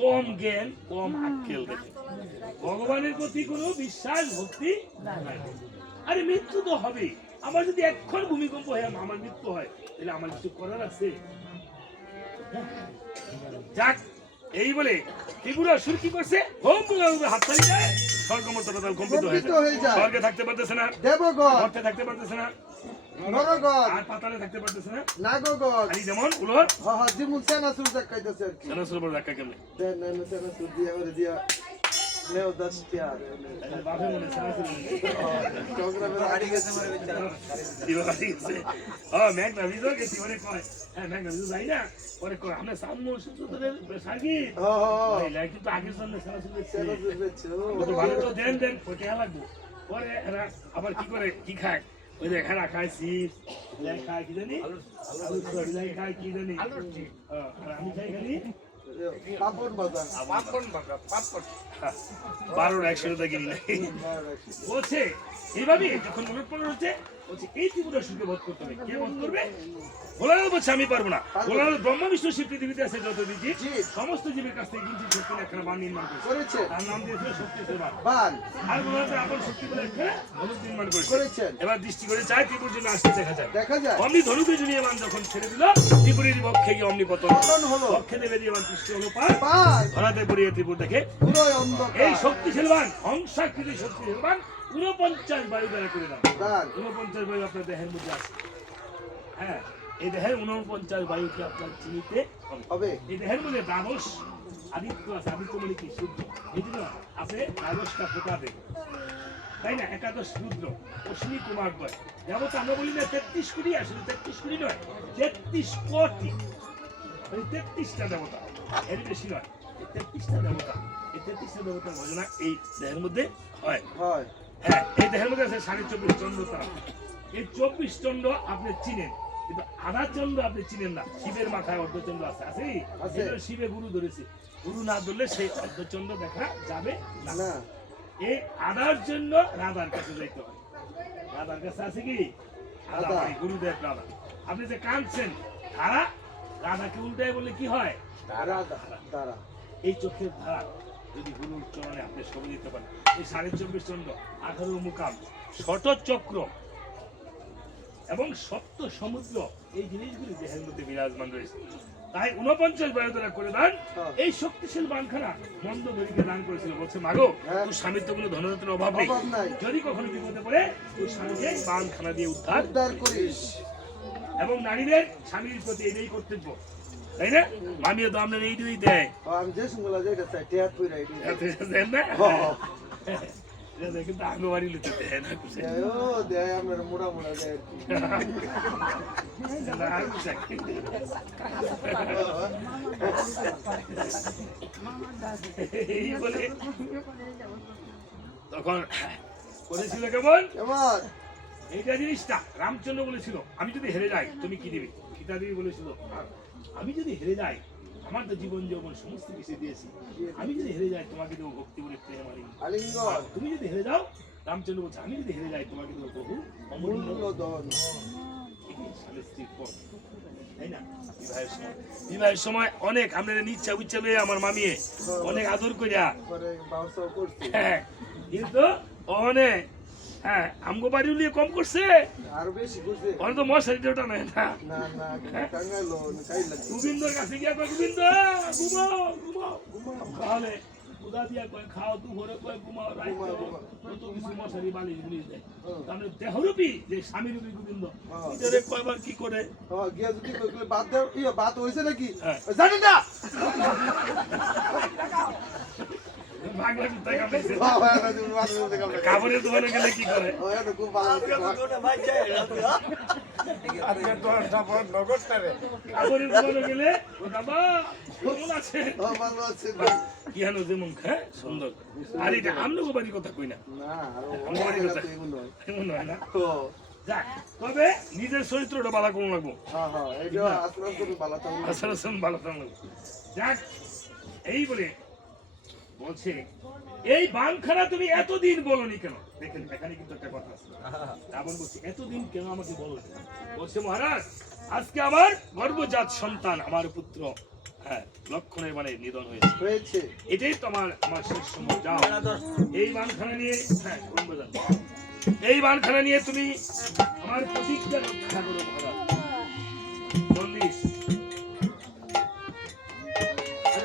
কম জ্ঞান কম আক্কেল দেখেন ভগবানের প্রতি কোনো বিশ্বাস ভক্তি নাই আরে মৃত্যু তো হবে আমার যদি এখন ভূমিকম্প হয় আমার মৃত্যু হয় তাহলে আমার কিছু করার আছে যাক এই বলে ত্রিপুরা সুর কি করছে হোম বলে হাততালি দেয় স্বর্গমতন কম্পিত হয়ে যায় স্বর্গে থাকতে পারতেছে না দেবগণ মর্তে থাকতে পারতেছে না নরগণ আর পাতালে থাকতে পারতেছে না নাগগণ খালি যেমন উলট হ্যাঁ হ্যাঁ যেমন সেনা সুরজা খাইতেছে আর কি সেনাসুর উপর ধাক্কা কেমনে দেন না সেনা সুর দিয়া ওরে দিয়া নেও 10 টিয়া বাপে মনে সেনাসুর প্রোগ্রামের আড়ি গেছে মেঘ না ভিজো গেছি ওরে কয় হ্যাঁ মেঘ না ভিজো যাই না ওরে কয় আমরা সামনে ওষুধ তোদের সার্গিত হ্যাঁ কিন্তু আগের জন্য সেনাসুর সেনা সুর বেচছো ভালো তো দেন দেন কোটে লাগবো পরে এরা আবার কি করে কি খায় ওই যে এখানে খায় চিপস খায় কি জানি আলু খায় কি জানি আলুর চিপ। আর আমি খাই খালি পাপড় বাজার পাপন বাবা, পাপন। 12-100 কিনি নাই বলছে এইভাবে যখন মনে পড়ে হচ্ছে বলছে এই ত্রিপুরা সুখে বোধ করতে হবে কে বোধ করবে ভোলানাথ বলছে আমি পারবো না ভোলানাথ ব্রহ্মা বিষ্ণু শিব পৃথিবীতে আছে যত জীব সমস্ত জীবের কাছ থেকে কিঞ্চিত শক্তি একখানা বান নির্মাণ করেছে করেছে তার নাম দিয়েছিল শক্তিশালী বান বান আর ভোলানাথের আপন শক্তি বলে একখানা ধনুক নির্মাণ করেছে করেছেন এবার দৃষ্টি করে চায় ত্রিপুর জন্য আসতে দেখা যায় দেখা যায় অমনি ধনুকে জুনিয়মান যখন ছেড়ে দিল ত্রিপুরের বক্ষে গিয়ে অমনি পতন পতন হলো বক্ষে দেবে দিয়ে কৃষ্ণ হলো পার পান ধরাতে পড়িয়ে ত্রিপুর দেখে পুরোই অন্ধকার এই শক্তিশালবান হংসাকৃতি শক্তিশালবান 49 বায়ু দ্বারা করে দাও দান 49 বায়ু আপনার দেহের মধ্যে আছে হ্যাঁ এই দেহের 49 বায়ুকে আপনার চিনিতে হবে হবে এই দেহের মধ্যে দ্বাদশ আদিত্য আছে আদিত্য মানে কি সূর্য এই জন্য আছে দ্বাদশটা ফোটাতে তাই না একাদশ রুদ্র অশ্বিনী কুমার কয় দেবতা আমরা বলি না 33 কোটি আসলে 33 কোটি নয় 33 কোটি মানে 33টা দেবতা এর বেশি নয় 33টা দেবতা এই 33টা দেবতার ভজনা এই দেহের মধ্যে হয় হয় হ্যাঁ এই দেহের মধ্যে আছে 24.5 চন্দ্র তারা এই 24 চন্দ্র আপনি চিনেন কিন্তু আধা চন্দ্র আপনি চিনেন না শিবের মাথায় অর্ধচন্দ্র আছে আছে এটা শিবে গুরু ধরেছে গুরু না ধরলে সেই অর্ধচন্দ্র দেখা যাবে না না এই আধার জন্য রাধার কাছে যাইতে হয় রাধার কাছে আছে কি রাধা রাধা। মানে গুরুদেব রাধা আপনি যে কাঁদছেন ধারা রাধাকে উল্টায় বললে কি হয় রাধা তারা এই চোখের ধারা যদি গুরুর চরণে আপনি সবে দিতে পারেন এই 24.5 চন্দ্র 18 মুকাম শত চক্র এবং সপ্ত সমুদ্র এই জিনিসগুলি দেহের মধ্যে বিরাজমান রয়েছে তাই 49 বায়ু দ্বারা করে দান এই শক্তিশালী বানখানা মন্দ ধরিকে দান করেছিল বলছে মাগো তোর স্বামীর তো কোনো ধনরত্নের অভাব নেই অভাব নাই যদি কখনো বিপদে পড়ে তোর স্বামীকে বানখানা দিয়ে উদ্ধার উদ্ধার করিস এবং নারীদের স্বামীর প্রতি এটাই কর্তব্য তাই না মামিও তো আপনার এই দুই দেয় আমি যে সুঙ্গলা যেটা চাই টিয়ার পুরা আইডি দেন না হ্যাঁ এটা কিন্তু আগবাড়ি লুচি দেয় না কুসে ও দে আমার মুড়া মুড়া দে এই বলে তখন করেছিল কেমন কেমন এইটা জিনিসটা রামচন্দ্র বলেছিল আমি যদি হেরে যাই তুমি কি দিবে সীতা দেবী বলেছিল আমি যদি হেরে যাই আমার তো জীবন যৌবন সমস্ত কিছু দিয়েছি, আমি যদি হেরে যাই তোমাকে দেবো ভক্তি বলে প্রেম আলিঙ্গন আর তুমি যদি হেরে যাও, রামচন্দ্র বলছে আমি যদি হেরে যাই তোমাকে দেবো বহু অমূল্য দন। স্বামী স্ত্রীর পর, তাই না? বিবাহের সময় অনেক আমরা নিচ্ছা উচ্চা লয়ে আমার মামিয়ে অনেক আদর করিয়া, পরে বাউসাও করছে হ্যাঁ, কিন্তু অনেক হ্যাঁ আমগো বাড়ি লিয়ে কম করছে, আর বেশি করছে অনেক তো মশারি ওটা নয় না। না না কাঙ্গাইলো কাই লাগছে গোবিন্দর কাছে গিয়া কয় গোবিন্দ ঘুমাও ঘুমাও ঘুমাও, তাহলে উদা দিয়া কয় খাও, দুপুরে কয় ঘুমাও, রাত কত কিছু মশারি বালি গুলি দেয়। তাহলে দেহরূপী যে স্বামীরূপী গোবিন্দ এটারে কয়বার কি করে হ্যাঁ গিয়া যদি কইলে বাদ দাও ইয়া বাত হইছে নাকি হ্যাঁ। জানি না ভাগলা জুতা কাটাইছে। হ্যাঁ হ্যাঁ তুমি বাত বলতে কাম কাপড়ের দোকানে গেলে কি করে? ও এটা খুব ভালো আজকে দশটা বন্ধ করতে রে কাপড়ের দোকানে গেলে ও বাবা কেমন আছে? ও ভালো আছে কি হানো যেমন হ্যাঁ সুন্দর। আর এটা আমনগো বাড়ির কথা কই না, না আর আমগো বাড়ির কথা এগুলো এমন হয় না। ও যাক, তবে নিজের চরিত্রটা ভালো করুন লাগবো, হ্যাঁ হ্যাঁ এটা আসলে তুমি ভালো তো আসলে ভালো করুন লাগবো। যাক, এই বলে বলছে এই বানখানা তুমি এতদিন বলনি কেন? দেখেন এখানে কিন্তু একটা কথা আছে, রাবণ বলছে এতদিন কেন আমাকে বলো? বলছে মহারাজ আজকে আমার গর্ভজাত সন্তান আমার পুত্র হ্যাঁ লক্ষণের মানে নিধন হয়েছে, এটাই তো আমার শেষ সময়। যাও এই বানখানা নিয়ে হ্যাঁ এই বানখানা নিয়ে তুমি আমার প্রতিজ্ঞা রক্ষা করো মহারাজ। 40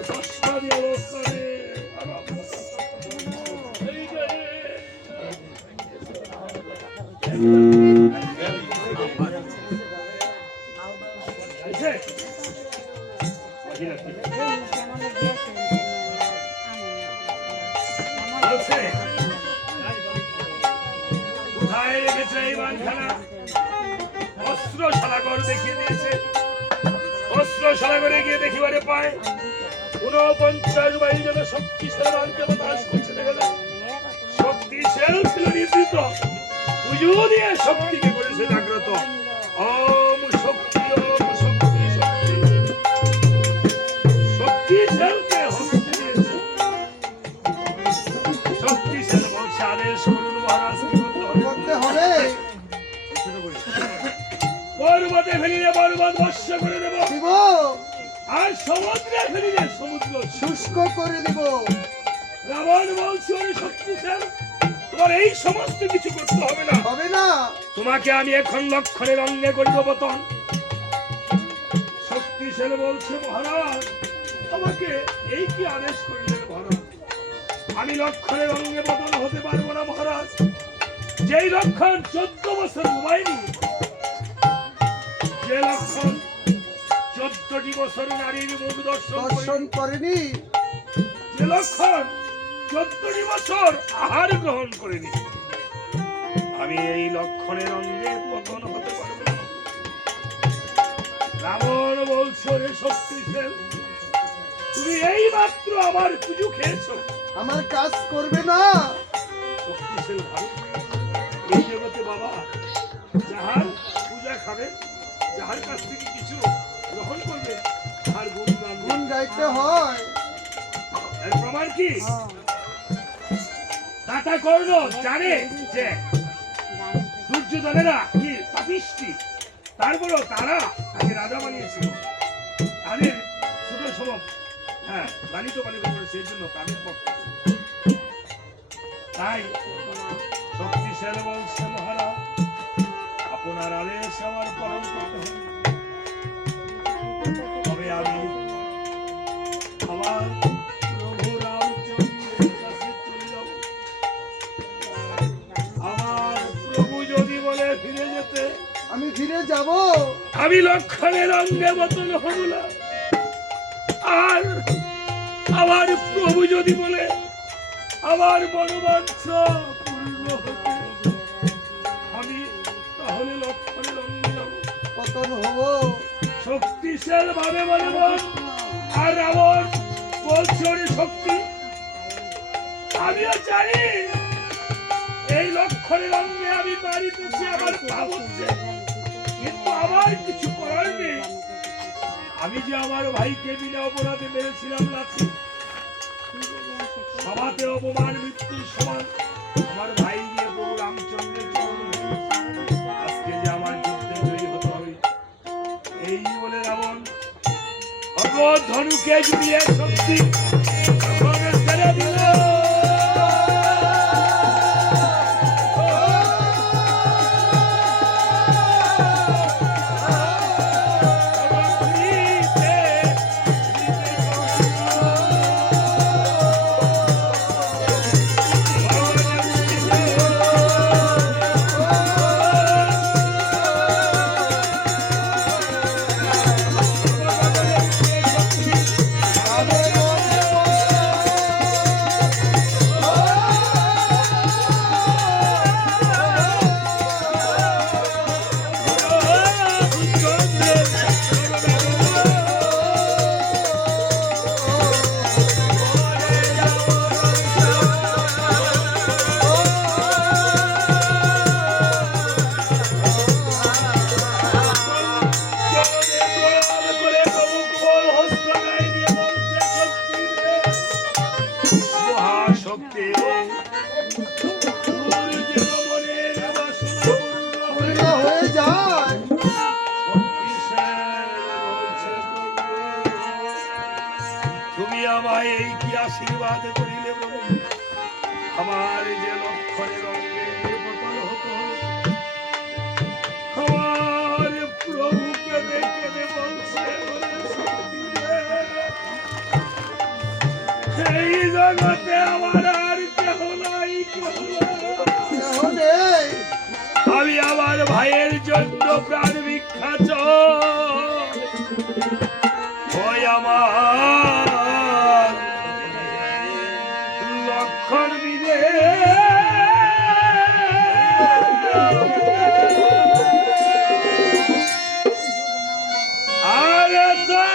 দশটা দিয়ে অবস্থা রে কোথায় রেখেছে এই বানখানা? অস্ত্রশালাঘর দেখিয়ে দিয়েছে, অস্ত্রশালাঘরে গিয়ে দেখিবারে পায় 49 বাহিনী যেন শক্তিশালী রাজ্যে বাস করছে। দেখা যায় শক্তিশালী ছিল নিদ্রিত, পুজো দিয়ে শক্তিকে করেছে জাগ্রত। ওম শক্তি ওম শক্তি শক্তি, শক্তিশালকে হস্তে দিয়েছে। শক্তিশাল বংশে আদেশ করুন মহারাজ কি করতে হবে? পর্বতে ফেলিলে পর্বত ভস্ম করে দেব, আর সমুদ্রে ফেলিলে সমুদ্র শুষ্ক করে দিব। রাবণ বলছে শক্তিশাল, তোমার এই সমস্ত কিছু করতে হবে না, হবে না। তোমাকে আমি এখন লক্ষণের অঙ্গে করিব পতন। শক্তিশাল বলছে মহারাজ আমাকে এই কি আদেশ করিলেন মহারাজ? আমি লক্ষণের অঙ্গে পতন হতে পারবো না মহারাজ। যেই লক্ষণ 14 বছর ঘুমায়নি, যে লক্ষণ 14টি বছর নারীর মুখ দর্শন করেনি, যে লক্ষণ 14টি বছর আহার গ্রহণ করেনি, আমি এই লক্ষণের অঙ্গে পতন হতে পারবো না। রাবণ বলছো রে শক্তিশাল, তুমি এই মাত্র আমার পুজো খেয়েছো, আমার কাজ করবে না। শক্তিশাল ভালো এই জগতে বাবা যাহার পূজা খাবে, যাহার কাছ থেকে কিছু গ্রহণ করবে, তার গুণ গাইতে হয়। এর প্রমাণ কি? দাতা কর্ণ জানে যে দুর্যোধনেরা কি পাপিষ্টি, তারপরও তারা তাকে রাজা বানিয়েছিল, তাদের ছোট সময় হ্যাঁ লালিত পালিত করেছে, এই জন্য তাদের পক্ষে। তাই শক্তিশালী বলছে মহারাজ আপনার আদেশ আমার পালন করতে হবে। তবে আমি আমার প্রভু রামচন্দ্রের কাছে চলে যাব। আমার প্রভু যদি বলে ফিরে যেতে, আমি ফিরে যাব। আমি লক্ষণের অঙ্গে পতন হব না। আর আমার প্রভু যদি বলে আমার মনোবাঞ্ছা পূর্ণ হতে, আমি তাহলে লক্ষণের অঙ্গে যাব, পতন হব। শক্তিশাল ভাবে বলব। আর রাবণ বলছে ওরে শক্তি, আমিও জানি এই লক্ষণের অঙ্গে আমি বাড়িতেছি, আমার পা বলছে, কিন্তু আমার কিছু করার নেই। আমি যে আমার ভাইকে বিনা অপরাধে মেরেছিলাম লাঠি, সভাতে অপমান মৃত্যুর সমান আমার ভাই গিয়ে প্রভু রামচন্দ্রের চরণ ধরেছে। আজকে যে আমার যুদ্ধে জয়ী হতে হবে, এই বলে রাবণ ভগবত ধনুকে জুড়িয়ে শক্তি ভগবানের ছেড়ে দিল। পূর্ণ হয়ে যায়। তুমি আমায় এই কি আশীর্বাদ করিলে প্রভু, আমার যে লক্ষণের অঙ্গে পতন হতো, আমার প্রভুকে দেখে বংশে এই জগতে আমার আর কেহ নাই, কেহ নেই। আমি আমার ভাইয়ের জন্য প্রাণ ভিক্ষা ওই আমার লক্ষণ বিদে আরে তো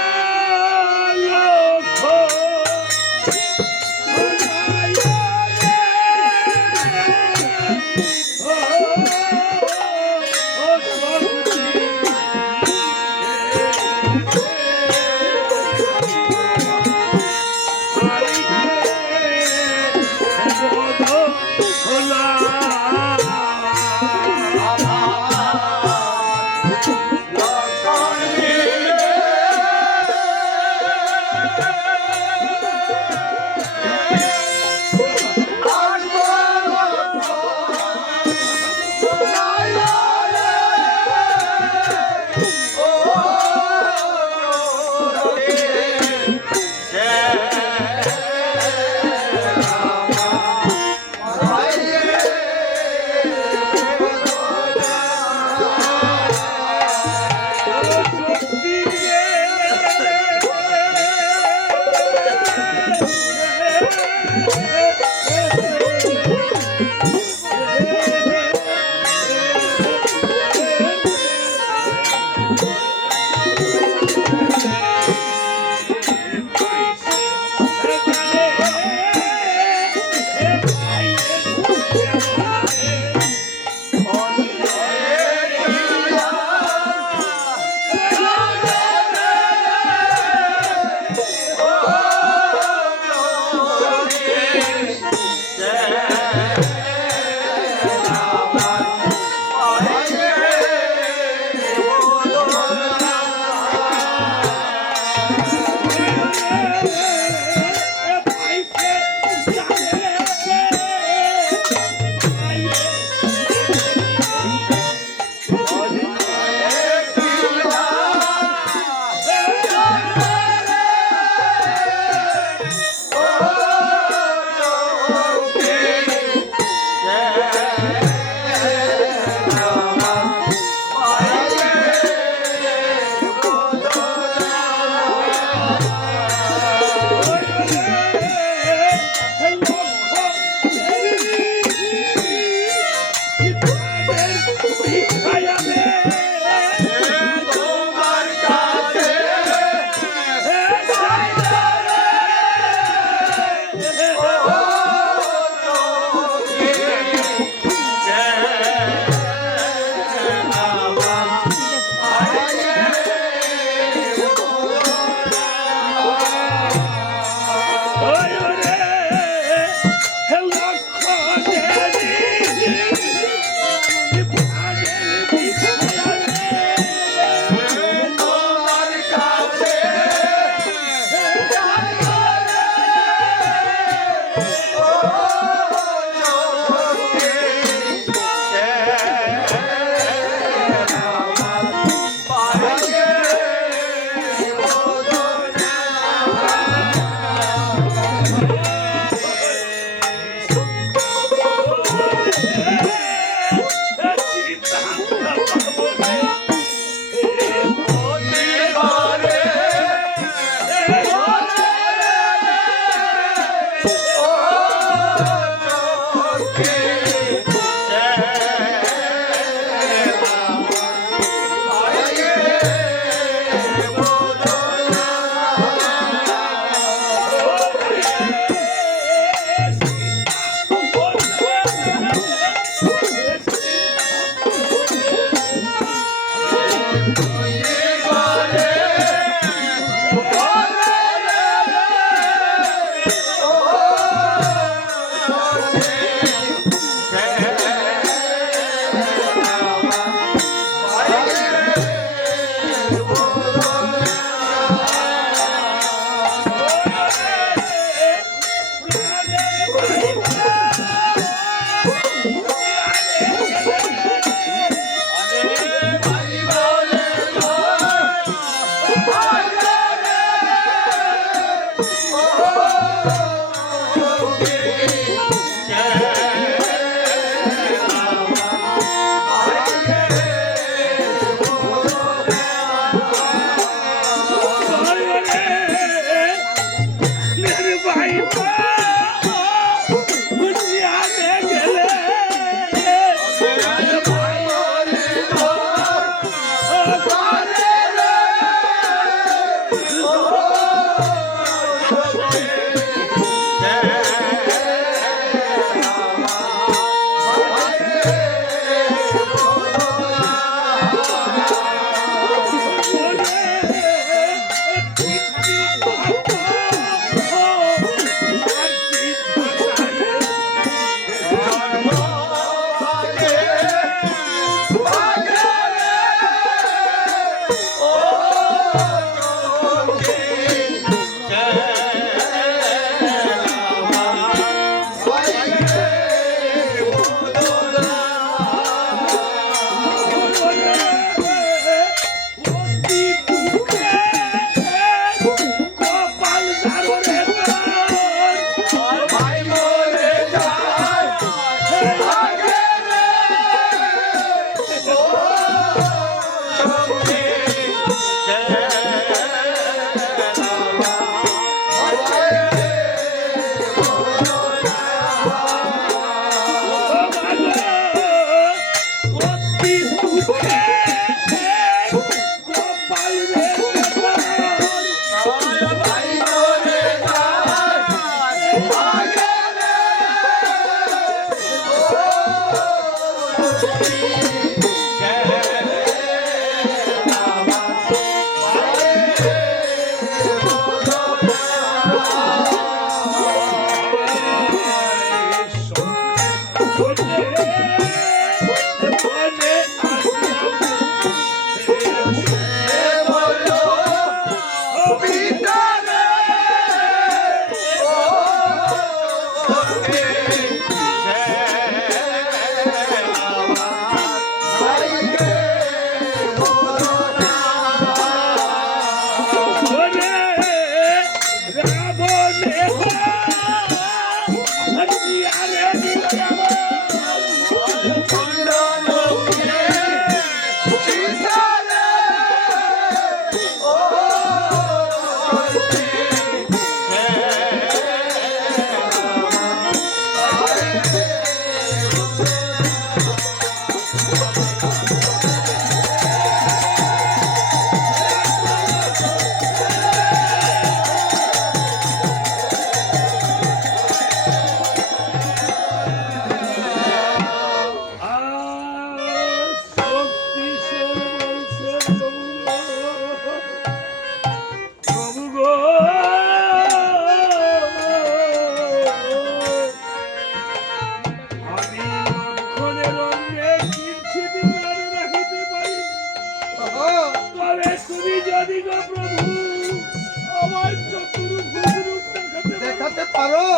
দেখাতে পারো?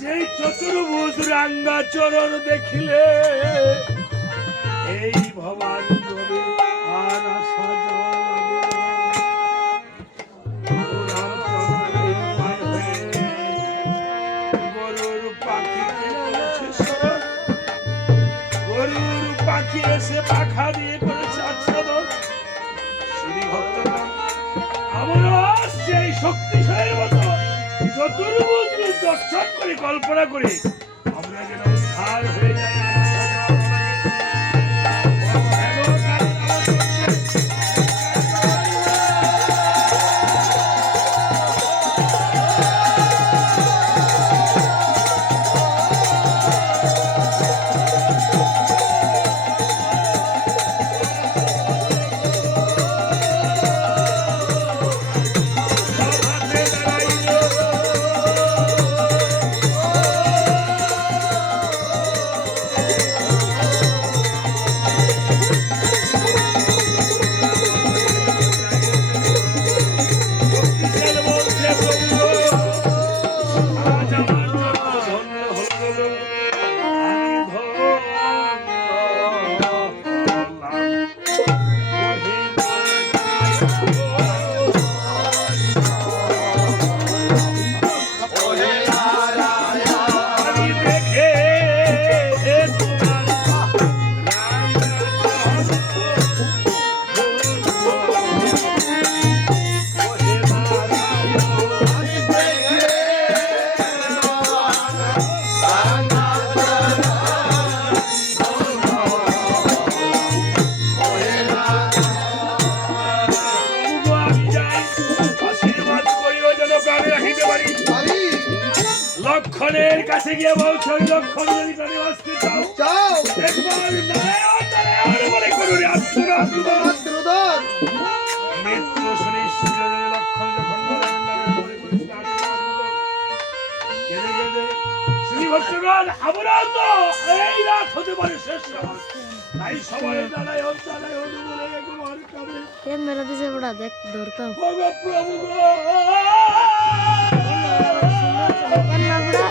যেই চতুর্ভুজ রাঙ্গা চরণ দেখিলে এই ভবান রবে আর আসা যাওয়া লাগে না। গরুর পাখিকে বলেছে শরণ, গরুর পাখি এসে পাখা দিয়ে করেছে আচ্ছাদন। শুনি ভক্তগণ, আমরা সেই শক্তিশালীর মতো চতুর্ভুজ রূপ দর্শন করে কল্পনা করি আমরা যেন উদ্ধার হয়ে যাই। লক্ষণের কাছে গিয়ে বলছো লক্ষণ যদি প্রাণী বাঁচতে চাও যাও একবার নারায়ণ নারায়ণ বলে করুন আত্মনাথ মাতৃদর মৃত্যু সুনিশ্চিত লক্ষণ যখন নারায়ণ নারায়ণ বলে করিস কেঁদে কেঁদে শ্রী ভক্তগণ আমরা তো এই রাত হতে পারে শেষ রাত তাই সবাই নারায়ণ নারায়ণ বলে একবার কাঁদে ये मेरा दिसे बड़ा देख दौड़ता हूँ ভগবান প্রভু গো करना बड़ा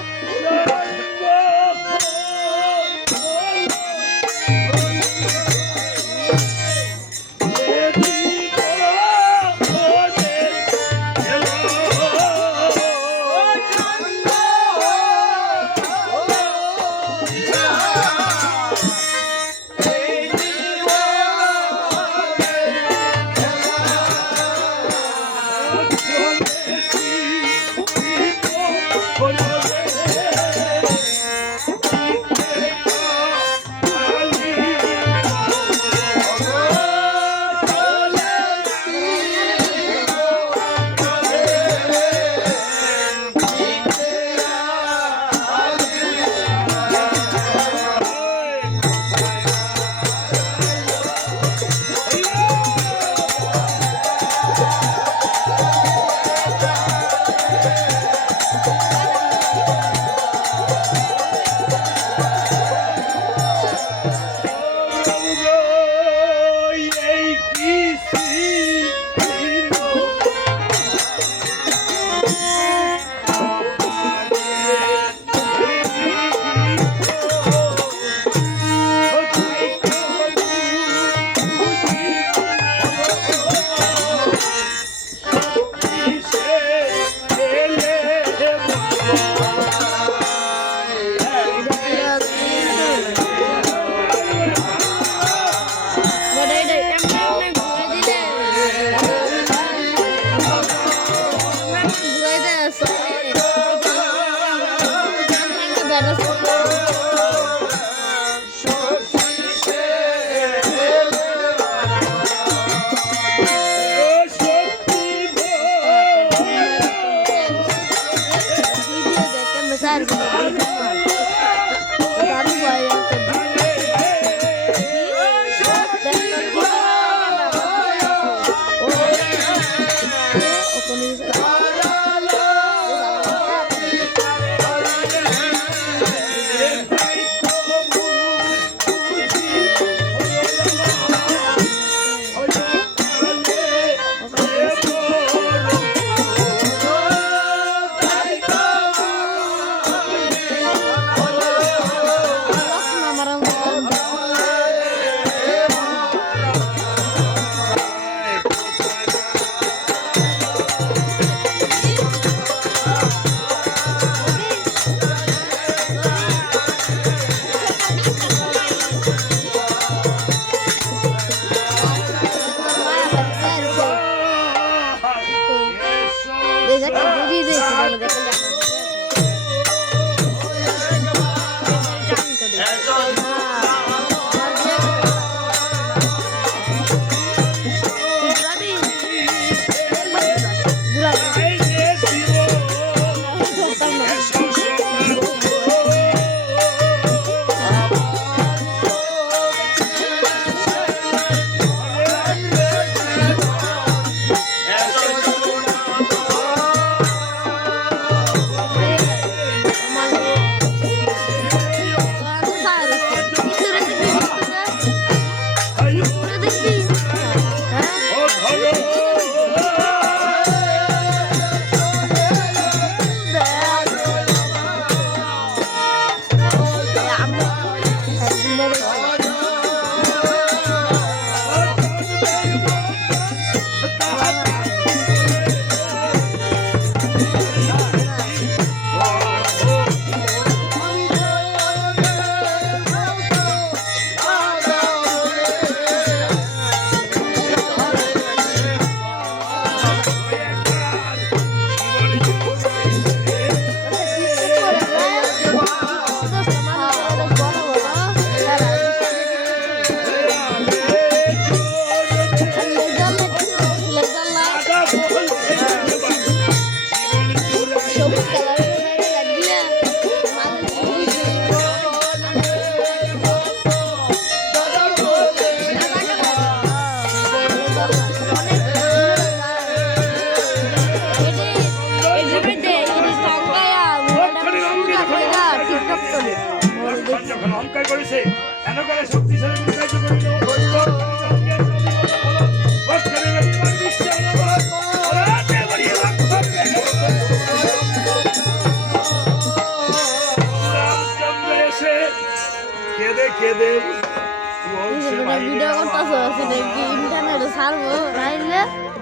ছাড়বো রাইলে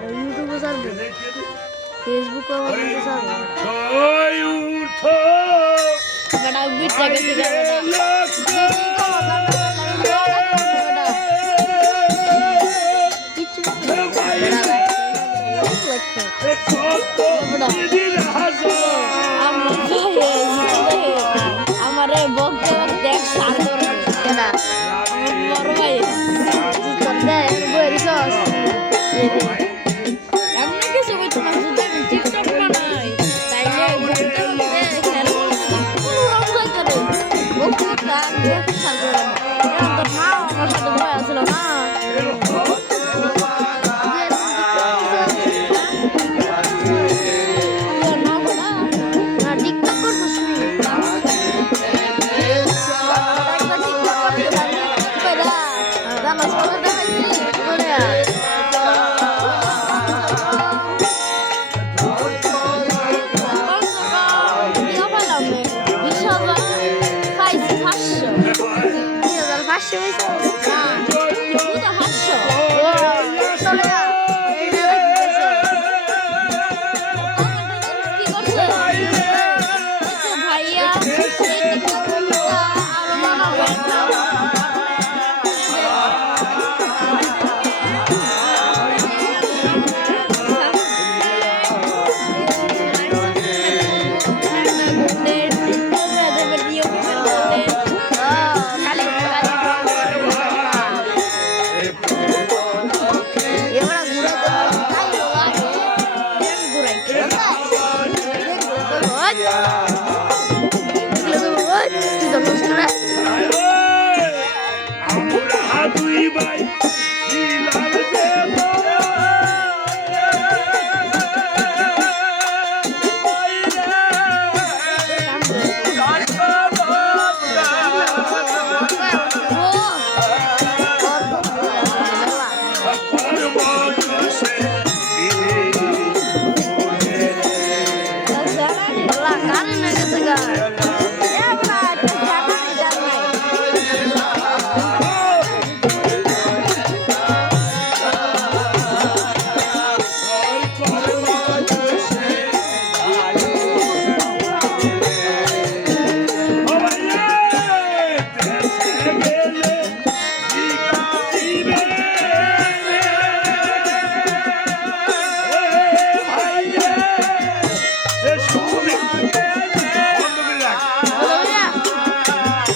ইউটিউবে ছাড়বো ফেসবুকে ছাড়বো জয় উঠো বেটা বিটটা গেছে কিছু আমারে বকতে বকতে সার কেনা বড় ভাই এমনি কিছু করছো না যদি টিকটক বানাই তাইলে বকতে বকতে মা আমার সাথে ভয় আছিল না টিকটক করছিস ঘুরাই